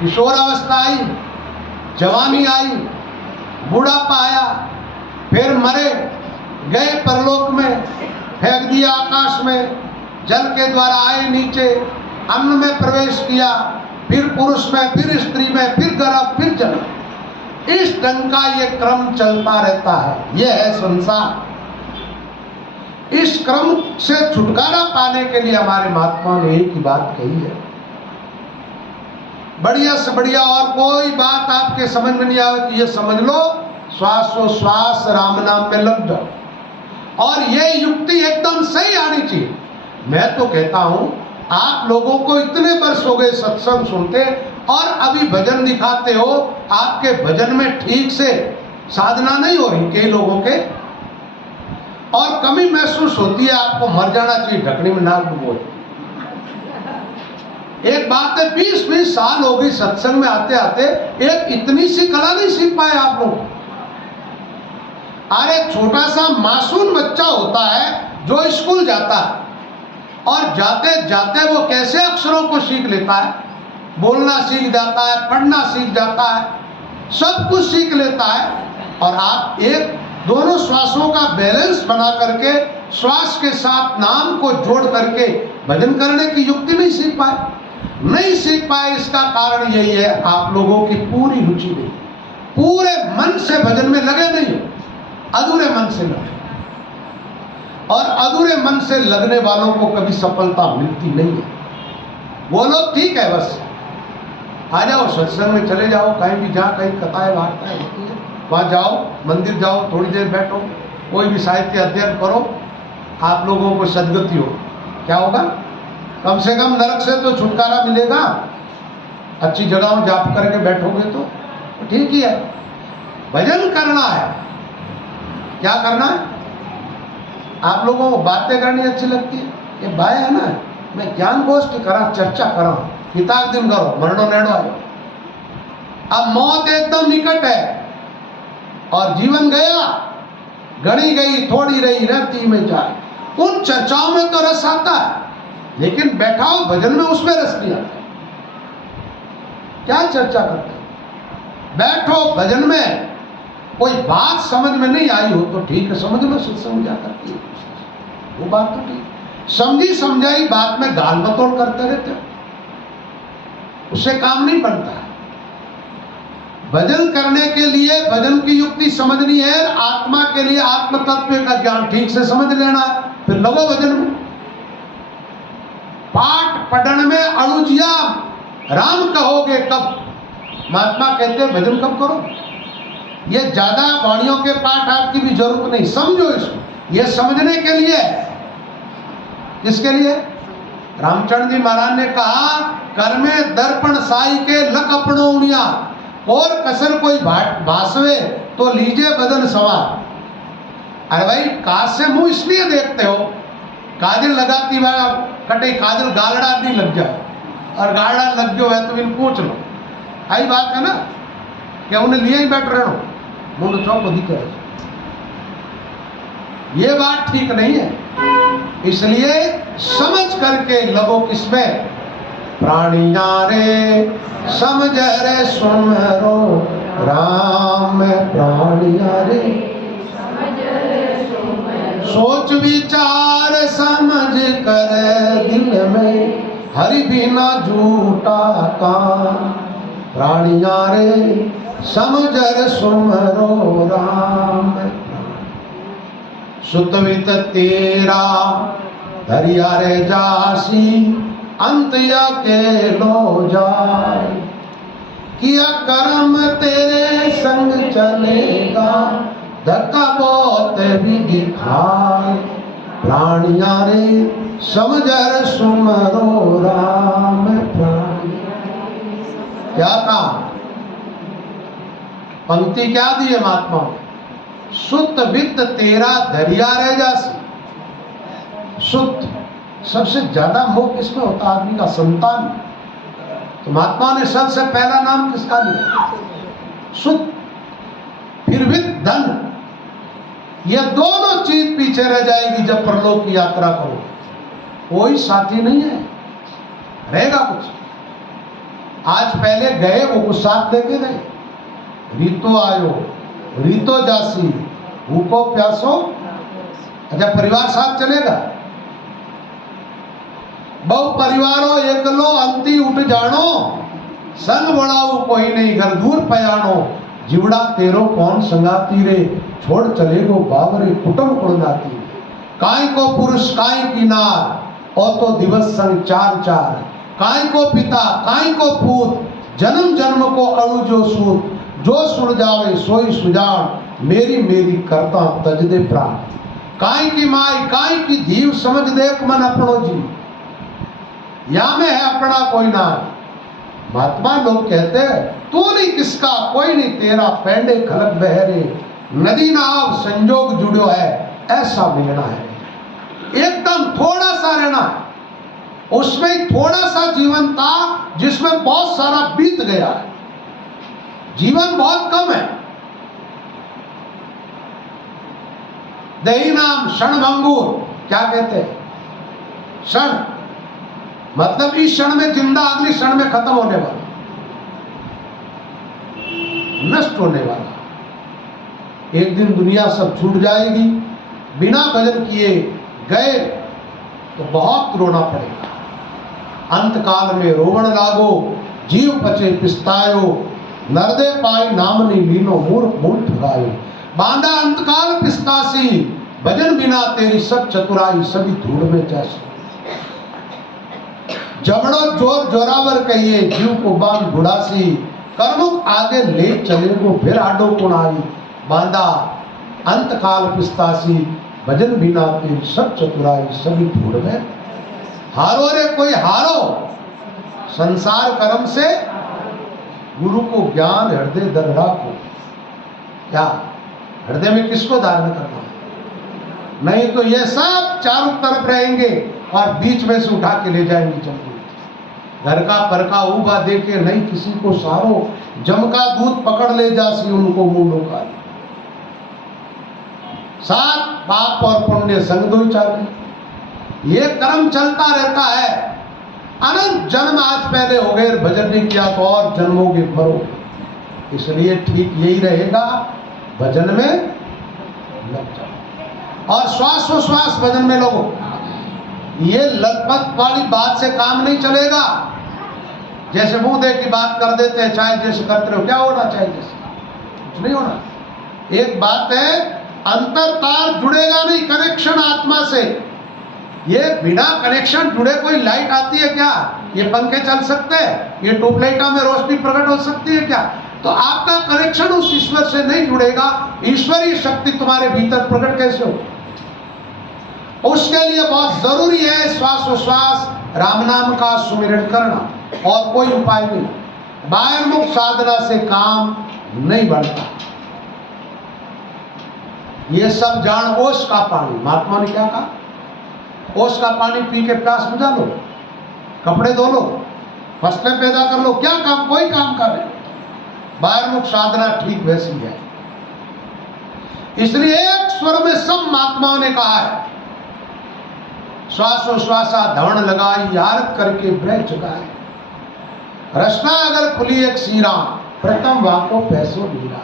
किशोरावस्था आई, जवानी आई, बुढ़ापा आया, फिर मरे, गए परलोक में, फेंक दिया आकाश में, जल के द्वारा आए नीचे, अन्न में प्रवेश किया, फिर पुरुष में, फिर स्त्री में, फिर गर्भ, फिर जन्म। इस ढंग का ये क्रम चलता रहता है। ये है संसार। इस क्रम से छुटकारा पाने के लिए हमारे महात्माओं ने एक ही बात कही है। बढ़िया से बढ़िया और कोई बात आपके समझ में नहीं आवे तो ये समझ लो, श्वासोश्वास राम नाम में लग जाओ। और ये युक्ति एकदम सही आनी चाहिए। मैं तो कहता हूं, आप लोगों को इतने वर्ष हो गए सत्संग सुनते और अभी भजन दिखाते हो, आपके भजन में ठीक से साधना नहीं हो रही कई लोगों के, और कमी महसूस होती है, आपको मर जाना चाहिए ढकनी में नाक डुबो। एक बात है, 20-20 साल हो गई सत्संग में आते आते, एक इतनी सी कला नहीं सीख पाए आप लोग। अरे छोटा सा मासूम बच्चा होता है जो स्कूल जाता है, और जाते जाते वो कैसे अक्षरों को सीख लेता है, बोलना सीख जाता है, पढ़ना सीख जाता है, सब कुछ सीख लेता है। और आप एक दोनों श्वासों का बैलेंस बना करके, श्वास के साथ नाम को जोड़ करके भजन करने की युक्ति नहीं सीख पाए। नहीं सीख पाए, इसका कारण यही है, आप लोगों की पूरी रुचि नहीं, पूरे मन से भजन में लगे नहीं, अधूरे मन से लगे। और अधूरे मन से लगने वालों को कभी सफलता मिलती नहीं है। वो लोग ठीक है, बस आ जाओ सत्संग में चले जाओ, कहीं भी जहाँ कहीं कथाएं वार्ताएं होती है वहाँ जाओ, मंदिर जाओ, थोड़ी देर बैठो, कोई भी साहित्य अध्ययन करो, आप लोगों को सदगति हो। क्या होगा? कम से कम नरक से तो छुटकारा मिलेगा। अच्छी जगहों जाप करके बैठोगे तो ठीक ही है। भजन करना है, क्या करना है? आप लोगों को बातें करनी अच्छी लगती है, ये बाय है ना, मैं ज्ञान गोष्ठी करा, चर्चा करा, किताब दिन करो, मरणो नेड़ो आयो। अब मौत एकदम निकट है और जीवन गया, घड़ी गई, थोड़ी रही, रहती में जाए। उन चर्चाओं में तो रस आता है, लेकिन बैठाओ भजन में, उसमें रस नहीं आता। क्या चर्चा करते हैं? बैठो भजन में, कोई बात समझ में नहीं आई हो तो ठीक है, समझ लो, सत्संग जा करती है, वो बात तो ठीक। समझी समझाई बात में गाल मतोड़ करते रहते हो, उससे काम नहीं बनता है। भजन करने के लिए भजन की युक्ति समझनी है, आत्मा के लिए आत्म तत्व का ज्ञान ठीक से समझ लेना है, फिर लगो भजन में। पाठ पढ़ने में अणुजिया राम कहोगे कब? महात्मा कहते हैं भजन कब करो। ये ज्यादा वाणियों के पाठ आपकी भी जरूरत नहीं, समझो इसको। ये समझने के लिए, किसके लिए? रामचंद्र जी महाराज ने कहा, कर में दर्पण साई के लक अपनो उनिया, और कसर कोई भासवे तो लीजिए बदन सवार। अरे भाई, काश से मुंह इसलिए देखते हो, काजल लगाती बार कटे काजल गालड़ा नहीं लग जाए, और गालड़ा लग गयो है तो इन पूछ लो। आई बात है ना, क्या उन्हें लिए ही बैठ रहे हो, मुंह चौक दिख रहे, ये बात ठीक नहीं है। इसलिए समझ करके लगो किसमें, प्राणिया रे समझ रे सुमरो राम। प्राणिया रे सोच विचार समझ कर दिल में हरि बिना झूठा काम। प्राणिया रे समझ रे सुमरो राम। सुतवित तेरा धरिया रे जासी अंत अकेलो जाए। किया कर्म तेरे संग चलेगा धक्का बहुत भी दिखाए। प्राणिया रे समझ रे सुमरो राम। क्या कहा? पंक्ति क्या दी है महात्मा? सुत वित्त तेरा धरिया रह जासी। सुत सबसे ज्यादा मोह किसमें होता? आदमी का संतान। तो महात्मा ने सबसे पहला नाम किसका लिया? सुत। फिर वित्त धन। ये दोनों चीज पीछे रह जाएगी जब परलोक की यात्रा करो। कोई साथी नहीं है, रहेगा कुछ। आज पहले गए वो कुछ साथ लेके गए। रीतो आयो रीतो जासी भूखो प्यासो। अच्छा परिवार साथ चलेगा? बहु परिवारो एकलो अंती उठ जानो। संग बढ़ाओ कोई नहीं घर दूर पयानो। जीवड़ा तेरो कौन संगाती रे छोड़ चले गो बावरे कुटुंब कुड़नाती। काय को पुरुष काय की नार और तो दिवस संग चार चार। काय को पिता काय को पूत जन्म जन्म को अणु जो सूत। जो सुन जावे सोई सुजान मेरी मेरी करता तज दे प्राण। काय की माई काय की धीव समझ देख मन अपनो जी। या में है अपना कोई ना। महात्मा लोग कहते हैं तू नहीं किसका कोई नहीं तेरा पैंडे खलक बहरे। नदी नाव संजोग जुड़ो है ऐसा मिलना है। एकदम थोड़ा सा रहना। उसमें थोड़ा सा जीवन था जिसमें बहुत सारा बीत गया है। जीवन बहुत कम है। दही नाम क्षण भंगुर। क्या कहते हैं? क्षण मतलब इस क्षण में जिंदा अगली क्षण में खत्म होने वाला, नष्ट होने वाला। एक दिन दुनिया सब छूट जाएगी। बिना भजन किए गए तो बहुत रोना पड़ेगा। अंत काल में रोवण लागो जीव पचे पिस्तायो। नरदे पाई नामनी लीनो मूर्ख मूल ठगायो। बांधा अंतकाल पिस्तासी भजन बिना तेरी सब चतुराई सभी धूड़ में जासी। जबड़ो जोर जोरावर कहिए जीव को बांध बुढ़ासी। कर्मुख आगे ले चले को फिर आडो कुणाई। बांधा अंतकाल पिस्तासी भजन बिना तेरी सब चतुराई सभी धूड़ में। हारो रे कोई हारो संसार कर्म से गुरु को ज्ञान हृदय दर राखो। क्या हृदय में किसको धारण करना? नहीं तो ये सब चारों तरफ रहेंगे और बीच में से उठा के ले जाएंगे चंपू। घर का पर का उबा दे के नहीं किसी को सारो। जम का दूध पकड़ ले जासी उनको मुंडो का। सात पाप और पुण्य संग दो चाले। ये कर्म चलता रहता है। अनंत जन्म आज पहले हो गए भजन नहीं किया तो और जन्मोगे मरो। इसलिए ठीक यही रहेगा भजन में लग जाओ और श्वासोश्वास भजन में लगो। ये लतपत वाली बात से काम नहीं चलेगा। जैसे मुंह दे की बात कर देते हैं चाहे जैसे करते रहो। क्या होना चाहिए? जैसे कुछ नहीं होना। एक बात है अंतर तार जुड़ेगा नहीं कनेक्शन आत्मा से। ये बिना कनेक्शन जुड़े कोई लाइट आती है क्या? ये पंखे चल सकते हैं? ये ट्यूबलाइटों में रोशनी प्रकट हो सकती है क्या? तो आपका कनेक्शन उस ईश्वर से नहीं जुड़ेगा। ईश्वरीय शक्ति तुम्हारे भीतर प्रकट कैसे हो? उसके लिए बहुत जरूरी है श्वासोश्वास राम नाम का सुमिरन करना और कोई उपाय नहीं। बाह्यमुख साधना से काम नहीं बढ़ता। ये सब जान ओस का पानी। महात्मा ने क्या कहा? ओस का पानी पी के प्यास बुझा लो, कपड़े धो लो, फसलें पैदा कर लो। क्या काम? कोई काम कर रहे। बाह्यमुख साधना ठीक वैसी है। इसलिए एक स्वर में सब महात्माओं ने कहा है श्वासोश्वासा धवण लगाई आरत करके ब्रह जगाए। रचना अगर खुली एक सीरा, प्रथम वाको पैसों लीरा।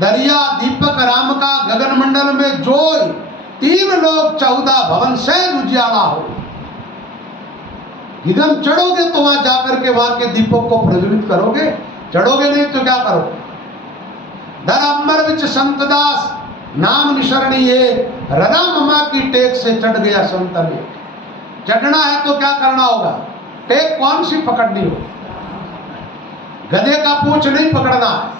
दरिया दीपक राम का गगन मंडल में जोय, 3 लोग 14 भवन सहज उजियाला हो। निगम चढ़ोगे तो वहां जाकर के वहां के दीपक को प्रज्वलित करोगे, चढ़ोगे नहीं तो क्या करोगे। धर अमर विच संत दास, नाम निशरणीय, रना ममा की टेक से चढ़ गया संत ने। चढ़ना है तो क्या करना होगा, टेक कौन सी पकड़नी हो, गधे का पूंछ नहीं पकड़ना है,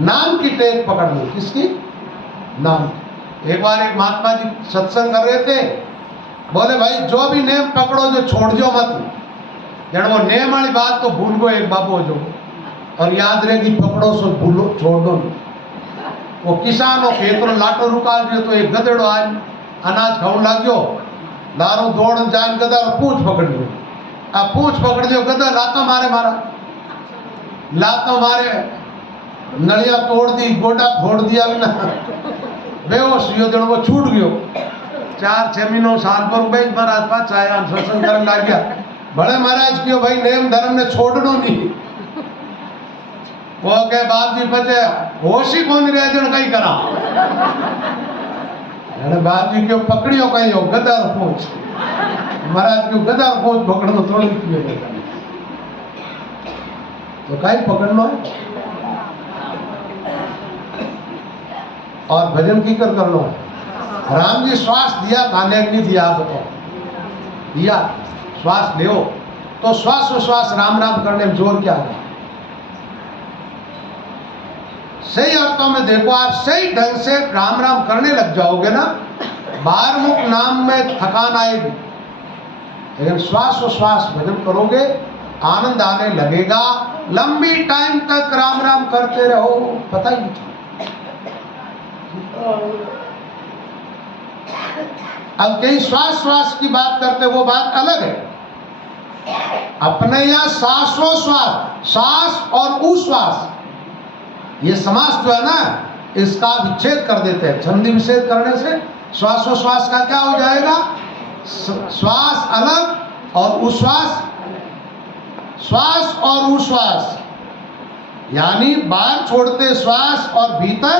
नाम की टेक पकड़नी। किसकी, नाम। एक बार एक महात्मा जी सत्संग कर रहे थे, बोले भाई जो भी नेम पकड़ो जो छोड़ जो मत। जब वो नेम वाली बात तो भूल गो एक बाबू जो, और याद रहेगी पकड़ो सो भूलो छोड़ दो। वो किसान हो खेतों लाटो रुकाल दियो तो एक गधेड़ो आज अनाज खाऊ लग गयो, दारो दौड़ जान गधा पूंछ पकड़ लियो। अब पूंछ पकड़ लियो, गधा लातो मारे मारा, लातो मारे, नलिया तोड़ दी, गोडा फोड़ दिया ना, बेहोश हो जन वो छूट गयो। 4-6 महीनों साल पर भाई महाराज पास आया सत्संग करने लग गया। बड़े महाराज क्यों भाई नेम धर्म ने छोड़नो नहीं। वो कहे बाप जी बचे होश ही कौन रहे जन कहीं करा। बाप जी क्यों पकड़ियो कहीं हो गधा पूछ, महाराज क्यों गधा पूछ पकड़नो थोड़ी तो कहीं पकड़ना है। और भजन की कर लो। राम जी श्वास दिया खाने नहीं दिया, बताओ दिया श्वास ले तो श्वास राम राम करने में जोर क्या है। सही अर्थों में देखो, आप सही ढंग से राम राम करने लग जाओगे ना, बारमुख नाम में थकान आएगी, लेकिन श्वास भजन करोगे आनंद आने लगेगा। लंबी टाइम तक राम राम करते रहो, पता ही नहीं। अब कई श्वास की बात करते, वो बात अलग है। अपने यहां श्वासोश्वास, सांस और उश्वास, ये समास जो है ना, इसका विच्छेद कर देते हैं। संधि विच्छेद करने से श्वासोश्वास का क्या हो जाएगा, श्वास अलग और उश्वास, श्वास और उश्वास, यानी बाहर छोड़ते श्वास और भीतर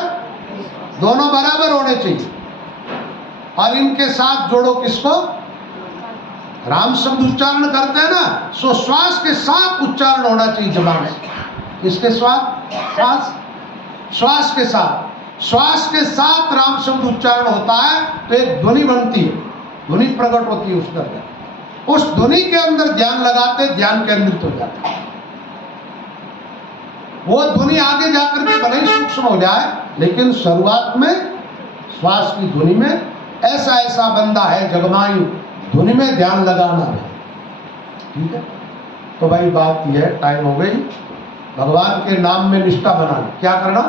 दोनों बराबर होने चाहिए। और इनके साथ जोड़ो किसको, राम शब्द उच्चारण करते हैं ना, सो श्वास के साथ उच्चारण होना चाहिए जबान से। किसके साथ, श्वास के साथ, श्वास के साथ राम शब्द उच्चारण होता है तो एक ध्वनि बनती है, ध्वनि प्रकट होती है उस तरह। उस ध्वनि के अंदर ध्यान लगाते, ध्यान केंद्रित हो जाता है। वो ध्वनि आगे जाकर के भले ही सूक्ष्म हो जाए, लेकिन शुरुआत में श्वास की ध्वनि में ऐसा बंदा है जगमायु, ध्वनि में ध्यान लगाना है। ठीक है, तो भाई बात यह है, टाइम हो गई। भगवान के नाम में निष्ठा बनाना, क्या करना,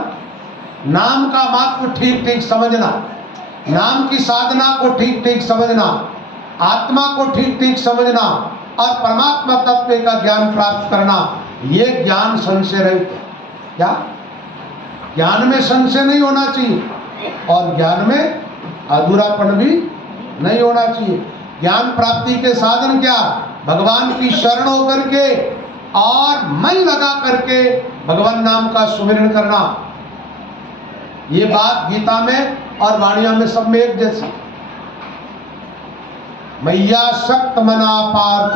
नाम का महत्व ठीक ठीक समझना, नाम की साधना को ठीक ठीक समझना, आत्मा को ठीक ठीक समझना और परमात्मा तत्व का ज्ञान प्राप्त करना। ये ज्ञान संशय रहित है। क्या, ज्ञान में संशय नहीं होना चाहिए और ज्ञान में अधूरापन भी नहीं होना चाहिए। ज्ञान प्राप्ति के साधन क्या, भगवान की शरण होकर के और मन लगा करके भगवान नाम का सुमिरन करना। ये बात गीता में और वाणियों में सब में एक जैसी। मैया शक्त मना पार्थ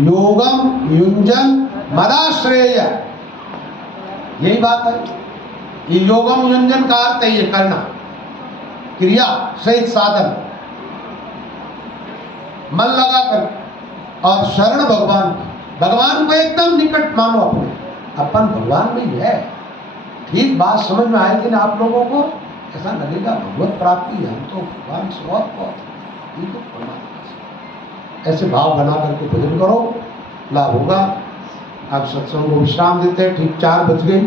योगम युंजन मदाश्रेय, यही बात है। ये योगम युंजन का अर्थ है ये करना, क्रिया सहित साधन, मन लगा कर और शरण भगवान को एकदम निकट मानो। अपन भगवान में ही है। ठीक बात समझ में आएगी ना आप लोगों को, ऐसा लगेगा भगवत प्राप्ति है, हम तो भगवान से और ठीक है, परमात्मा से। ऐसे भाव बना करके भजन करो, लाभ होगा। आप सत्संग को विश्राम देते हैं। ठीक 4 बज गई।